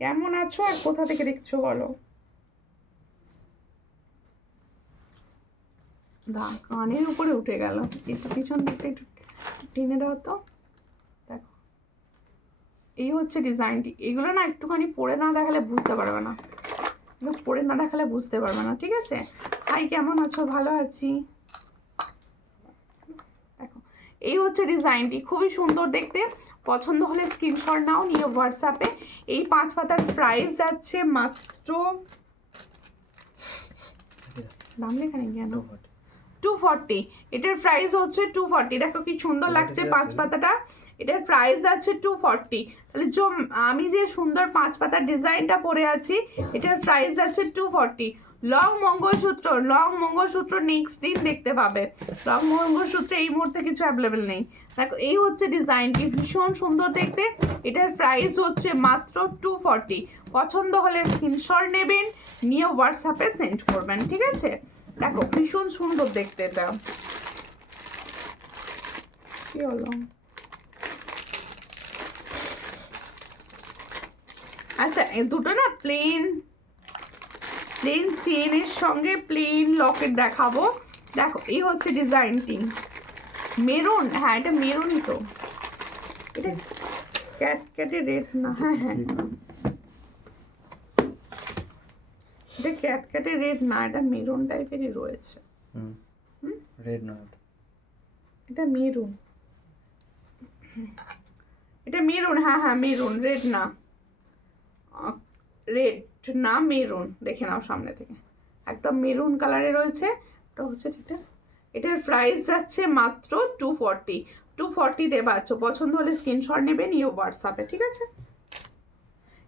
কেমন আছো আর কোথা থেকে দেখছো বলো? কানের উপরে উঠে গেল, একটু পিছন দিকটা একটু টেনে দাও তো। দেখো এই হচ্ছে ডিজাইনটি। এগুলো না একটুখানি পরে না দেখালে বুঝতে পারবে না, পরে না দেখালে বুঝতে পারবে না, ঠিক আছে? হাই কেমন আছো? ভালো আছি। দেখো এই হচ্ছে ডিজাইনটি, খুবই সুন্দর দেখতে। পছন্দ হলে স্ক্রিনশট নাও, নিয়ে হোয়াটসঅ্যাপে। এই 5 পাতার প্রাইস যাচ্ছে মাত্র, দাম লেখা নেই কেন? 240। এটার প্রাইস হচ্ছে 240। দেখো কি সুন্দর লাগছে 5 পাতাটা। এটার প্রাইস আছে 240। তাহলে আমি যে সুন্দর 5 পাতার ডিজাইনটা পরে আছি, এটার প্রাইস আছে 240। লং মঙ্গলসূত্র নেক্সট দিন দেখতে পাবে। লং মঙ্গলসূত্র এই মুহূর্তে কিছু অ্যাভেলেবেল নেই। দেখো এই হচ্ছে ডিজাইনটি, ভীষণ সুন্দর দেখতে। এটার প্রাইস হচ্ছে মাত্র 240। পছন্দ হলে স্ক্রিনশট নেবেন, নিয়ে হোয়াটসঅ্যাপে সেন্ড করবেন, ঠিক আছে? দেখো ভীষণ সুন্দর দেখতে এটা। কি হলো? আচ্ছা দুটো না প্লেন চেনের সঙ্গে প্লেন লকেট দেখাবো। দেখো এই হচ্ছে ডিজাইনটি, মেরুন। হ্যাঁ এটা মেরুনই তো, এটা ক্যাটক্যাটে রেড না? হ্যাঁ হ্যাঁ এটা ক্যাটক্যাটে রেড না, এটা মেরুন টাইপেরই রয়েছে। রেড না, এটা মেরুন, এটা মেরুন। হ্যাঁ হ্যাঁ মেরুন, রেড না, রেড না মেরুন। দেখে নাও সামনে থেকে, একদম মেরুন কালারে রয়েছে। এটা হচ্ছে ঠিক। এটার প্রাইস যাচ্ছে মাত্র 240। 240 পাচ্ছ। পছন্দ হলে স্ক্রিনশট নেবে, নিয়ে হোয়াটসঅ্যাপে, ঠিক আছে?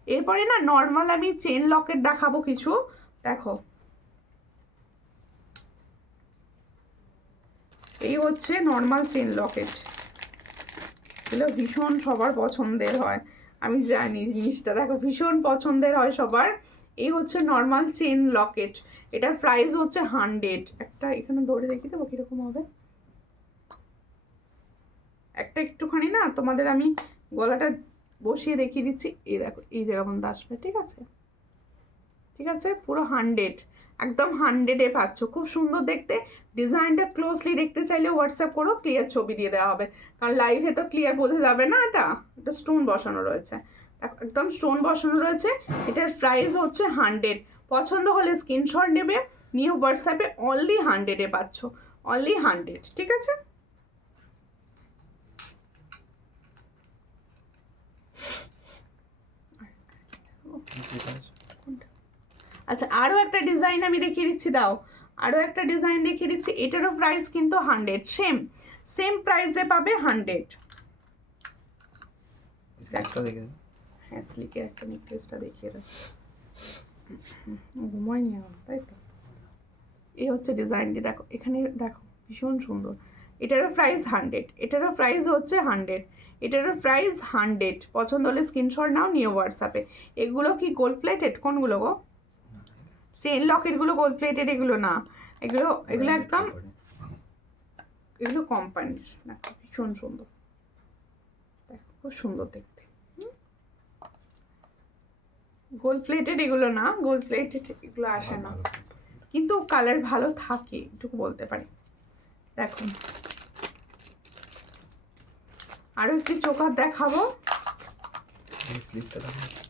এরপরে না নর্মাল আমি চেন লকেট দেখাবো কিছু। দেখো এই হচ্ছে নর্মাল চেন লকেট, এগুলো ভীষণ সবার পছন্দের হয়, আমি জানি জিনিসটা। দেখো ভীষণ পছন্দের হয় সবার। এই হচ্ছে নর্মাল চেন লকেট, এটার প্রাইস হচ্ছে 100। একটা এখানে ধরে দেখি দেবো কিরকম হবে। একটা একটুখানি না তোমাদের আমি গলাটা বসিয়ে দেখিয়ে দিচ্ছি। এই দেখো এই জায়গা পর্যন্ত আসবে, ঠিক আছে? ঠিক আছে পুরো 100, একদম 100-এ পাচ্ছ। খুব সুন্দর দেখতে। ডিজাইনটা ক্লোজলি দেখতে চাইলে হোয়াটসঅ্যাপ করো, ক্লিয়ার ছবি দিয়ে দেওয়া হবে, কারণ লাইভে তো ক্লিয়ার বোঝা যাবে না। এটা স্টোন বসানো রয়েছে। একদম স্টোন বসানো রয়েছে। এটার প্রাইস হচ্ছে 100। পছন্দ হলে স্ক্রিনশট নেবে, নিয়ে হোয়াটসঅ্যাপে অনলি 100-এ পাচ্ছ, অনলি 100, ঠিক আছে? আচ্ছা, আরও একটা ডিজাইন আমি দেখিয়ে দিচ্ছি, দাও আরও একটা ডিজাইন দেখিয়ে দিচ্ছি। এটারও প্রাইস কিন্তু 100, সেম প্রাইসে পাবে 100। একটা দেখে হ্যাঁ, স্লিকের একটা নেকলেসটা দেখিয়ে দাও। ঘুমায়নি আমার, তাই তো। এই হচ্ছে ডিজাইনটি, দেখো এখানে দেখো, ভীষণ সুন্দর। এটারও প্রাইস 100, এটারও প্রাইস হচ্ছে 100, এটারও প্রাইস 100। পছন্দ হলে স্ক্রিনশট নাও, নিয়ে হোয়াটসঅ্যাপে। এগুলো কি গোল্ড প্লেটেড? কোনগুলো গো? চেন লকেটগুলো গোল্ড প্লেটেড, এগুলো না, এগুলো একদম, এগুলো কোম্পানির। দেখো ভীষণ সুন্দর, দেখো খুব সুন্দর দেখতে। গোল্ড প্লেটেড এগুলো না, গোল্ড প্লেটেড এগুলো আসে না, কিন্তু কালার ভালো থাকে, এটুকু বলতে পারি। দেখুন আরো একটি চোকার দেখাবো।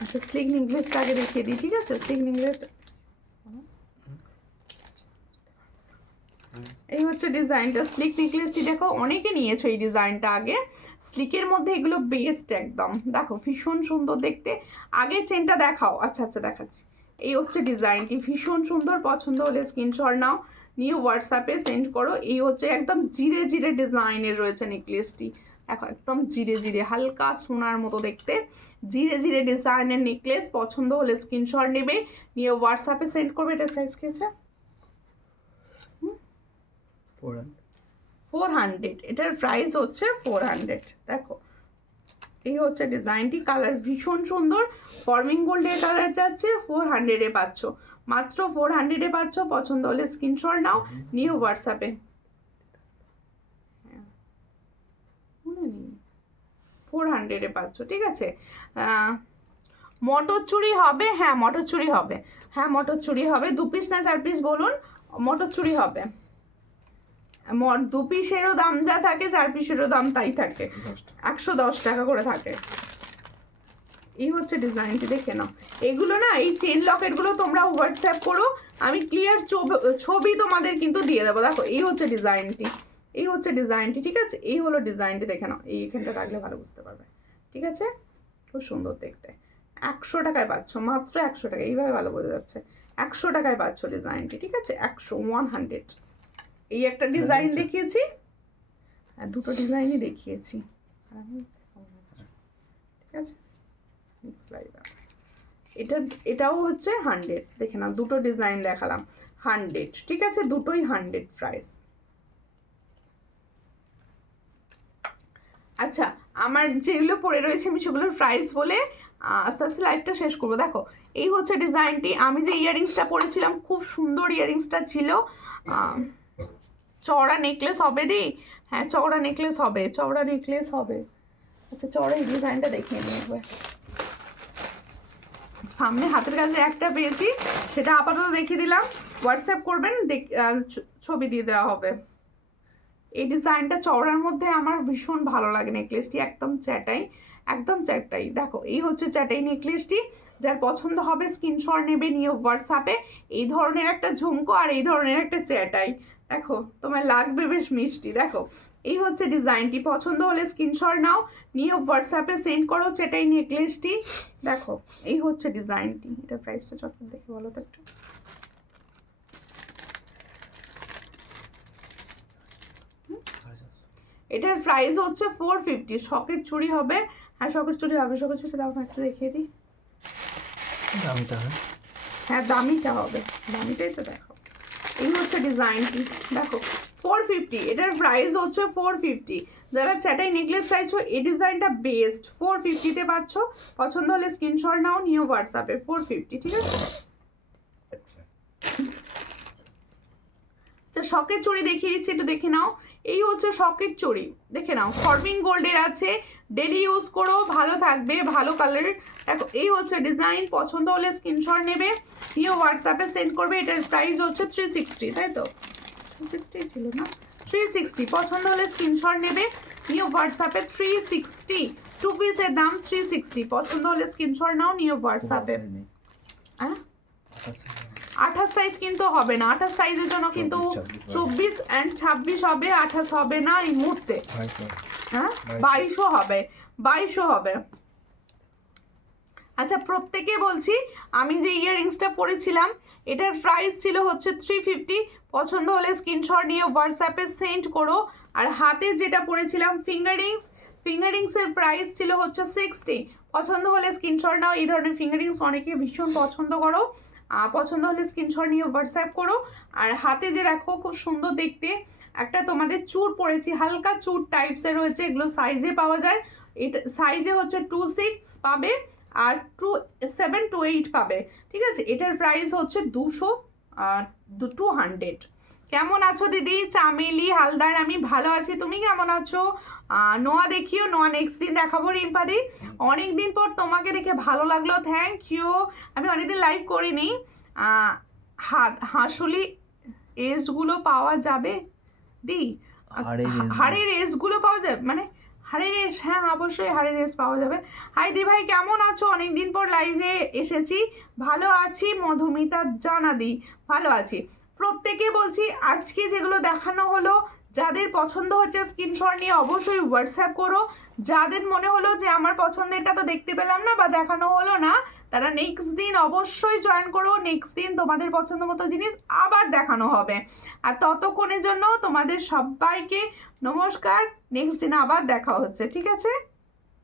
আচ্ছা, স্লিক নেকলেসটা আগে দেখিয়ে দিই, ঠিক আছে? স্লিক নেকলেসটা এই হচ্ছে ডিজাইনটা। স্লিক নেকলেসটি দেখো, অনেকে নিয়েছো এই ডিজাইনটা আগে। স্লিকের মধ্যে এগুলো বেস্ট একদম, দেখো ভীষণ সুন্দর দেখতে। আগে চেনটা দেখাও। আচ্ছা আচ্ছা, দেখাচ্ছি। এই হচ্ছে ডিজাইনটি, ভীষণ সুন্দর। পছন্দ হলে স্ক্রিনশট নাও, নিয়ে হোয়াটসঅ্যাপে সেন্ড করো। এই হচ্ছে একদম জিরে জিরে ডিজাইনের রয়েছে নেকলেসটি, দেখো একদম জিরে জিরে, হালকা সোনার মতো দেখতে, জিরে জিরে ডিজাইনের নেকলেস। পছন্দ হলে স্ক্রিনশট নেবে, নিয়ে হোয়াটসঅ্যাপে সেন্ড করবে। এটার প্রাইস কি আছে? 400। এটার প্রাইস হচ্ছে 400। দেখো এই হচ্ছে ডিজাইনটি, কালার ভীষণ সুন্দর, ফর্মিং গোল্ডের কালার যাচ্ছে। 400-এ পাচ্ছ, মাত্র 400-এ পাচ্ছ। পছন্দ হলে স্ক্রিনশট নাও, নিয়ে হোয়াটসঅ্যাপে। 400-এ পাচ্ছ, ঠিক আছে? মটর চুড়ি হবে? হ্যাঁ মটর চুড়ি হবে, হ্যাঁ মটর চুড়ি হবে। 2 পিস না 4 পিস বলুন, মটর চুড়ি হবে। 2 পিসেরও দাম যা থাকে, 4 পিসেরও দাম তাই থাকে, 110 টাকা করে থাকে। এই হচ্ছে ডিজাইনটি, দেখে নাও। এগুলো না, এই চেন লকেটগুলো তোমরা হোয়াটসঅ্যাপ করো, আমি ক্লিয়ার ছবি তোমাদের কিন্তু দিয়ে দেবো। দেখো এই হচ্ছে ডিজাইনটি, এই হচ্ছে ডিজাইনটি, ঠিক আছে? এই হলো ডিজাইনটি, দেখে নাও। এইখানটা রাখলে ভালো বুঝতে পারবে, ঠিক আছে? খুব সুন্দর দেখতে। 100 টাকায় পাচ্ছ, মাত্র 100 টাকা। এইভাবে ভালো বোঝা যাচ্ছে। 100 টাকায় পাচ্ছ ডিজাইনটি, ঠিক আছে? 100। এই একটা ডিজাইন দেখিয়েছি, আর দুটো ডিজাইনই দেখিয়েছি, ঠিক আছে? এটাও হচ্ছে 100, দেখে না, দুটো ডিজাইন দেখালাম 100, ঠিক আছে? দুটোই 100 প্রাইস। আচ্ছা, আমার যেগুলো পড়ে রয়েছে আমি সেগুলোর প্রাইস বলে আস্তে আস্তে লাইভটা শেষ করবো। দেখো এই হচ্ছে ডিজাইনটি। আমি যে ইয়াররিংসটা পরেছিলাম, খুব সুন্দর ইয়াররিংসটা ছিল। চওড়া নেকলেস হবে দি? হ্যাঁ চওড়া নেকলেস হবে, চওড়া নেকলেস হবে। আচ্ছা, চওড়া এই ডিজাইনটা দেখিয়ে নিই একবার। সামনে হাতের কাছে একটা পেয়েছি, সেটা আপাতত দেখিয়ে দিলাম। হোয়াটসঅ্যাপ করবেন, ছবি দিয়ে দেওয়া হবে। এই ডিজাইনটা চওড়ার মধ্যে আমার ভীষণ ভালো লাগে নেকলেসটি, একদম চ্যাটাই, একদম চ্যাটাই। দেখো এই হচ্ছে চ্যাটাই নেকলেসটি। যার পছন্দ হবে স্ক্রিনশট নেবে, নিয়ে হোয়াটসঅ্যাপে। এই ধরনের একটা ঝুমকো আর এই ধরনের একটা চ্যাটাই, দেখো তোমার লাগবে বেশ মিষ্টি। দেখো এই হচ্ছে ডিজাইনটি, পছন্দ হলে স্ক্রিনশট নাও, নিয়ে হোয়াটসঅ্যাপে সেন্ড করো চ্যাটাই নেকলেসটি। দেখো এই হচ্ছে ডিজাইনটি। এটা প্রাইসটা চটপট দেখে বলো তো একটু। এটার প্রাইস হচ্ছে 450। শকের চুড়ি হবে, হ্যাঁ শকের চুড়ি হবে। শকের চুড়ি দাও একটু দেখিয়ে দিই। দামিটা হবে, হ্যাঁ দামিটা হবে, দামিটাই তো। দেখো এই হচ্ছে ডিজাইনটি, দেখো 450। এটার প্রাইস হচ্ছে 450। যারা চ্যাটাই নেকলেস চাইছো, এই ডিজাইনটা বেস্ট। 450-তে পাচ্ছ। পছন্দ হলে স্ক্রিনশট নাও, নিও হোয়াটসঅ্যাপে। 450, ঠিক আছে? আচ্ছা, শকের চুড়ি দেখিয়ে দিচ্ছি, একটু দেখে নাও। এই হচ্ছে শকের চুড়ি, দেখে নাও। ফর্মিং গোল্ডের আছে, ডেলি ইউজ করো, ভালো থাকবে, ভালো কালার। দেখো এই হচ্ছে ডিজাইন। পছন্দ হলে স্ক্রিনশট নেবে, নিয়ে হোয়াটসঅ্যাপে সেন্ড করবে। এটার প্রাইস হচ্ছে 360, তাই তো? 360 ছিল না? 360। পছন্দ হলে স্ক্রিনশট নেবে, নিয়ে হোয়াটসঅ্যাপে। 360 টু পিসের দাম 360। পছন্দ হলে স্ক্রিনশট নাও, নিও হোয়াটসঅ্যাপে। হ্যাঁ 28 সাইজ কিন্তু হবে না, 28 সাইজের জন্য কিন্তু 24 অ্যান্ড 26 হবে, 28 হবে না এই মুহূর্তে। হ্যাঁ 22 হবে, 22 হবে। আচ্ছা প্রত্যেকে বলছি, আমি যে ইয়াররিংসটা পরেছিলাম এটার প্রাইস ছিল হচ্ছে 350। পছন্দ হলে স্ক্রিনশট নিয়ে হোয়াটসঅ্যাপে সেন্ড করো। আর হাতে যেটা পরেছিলাম ফিঙ্গারিংসের প্রাইস ছিল হচ্ছে 60। পছন্দ হলে স্ক্রিনশট নাও। এই ধরনের ফিঙ্গারিংস অনেকে ভীষণ পছন্দ করো, পছন্দ হলে স্ক্রিনশট নিয়ে হোয়াটসঅ্যাপ করো। আর হাতে যে দেখো খুব সুন্দর দেখতে একটা তোমাদের চূড় পরেছি, হালকা চূড় টাইপসের রয়েছে, এগুলো সাইজে পাওয়া যায়। এটা সাইজে হচ্ছে 26 পাবে আর 27 to 8 পাবে, ঠিক আছে। এটার প্রাইস হচ্ছে 200। কেমন আছো দিদি? চামেলি হালদার, আমি ভালো আছি, তুমি কেমন আছো? নোয়া দেখিও, নোয়া নেক্সট দিন দেখাবো। রিম্পাদি অনেকদিন পর তোমাকে দেখে ভালো লাগলো, থ্যাংক ইউ। আমি অনেকদিন লাইভ করিনি। হাসুলি এজগুলো পাওয়া যাবে দি? হাড়ের এজগুলো পাওয়া যাবে মানে হাড়ের রেস? হ্যাঁ অবশ্যই হাড়ের রেস পাওয়া যাবে। হাই দি ভাই কেমন আছো? অনেকদিন পর লাইভে এসেছি, ভালো আছি। মধুমিতা জানাদি, ভালো আছি। প্রত্যেকে বলছি আজকে যেগুলো দেখানো হলো, যাদের পছন্দ হচ্ছে স্ক্রিনশট নিয়ে অবশ্যই হোয়াটসঅ্যাপ করো। যাদের মনে হলো যে আমার পছন্দেরটা তো দেখতে পেলাম না বা দেখানো হলো না, তারা নেক্সট দিন অবশ্যই জয়েন করো। নেক্সট দিন তোমাদের পছন্দ মতো জিনিস আবার দেখানো হবে। আর ততক্ষণের জন্য তোমাদের সবাইকে নমস্কার, নেক্সট দিন আবার দেখা হচ্ছে, ঠিক আছে।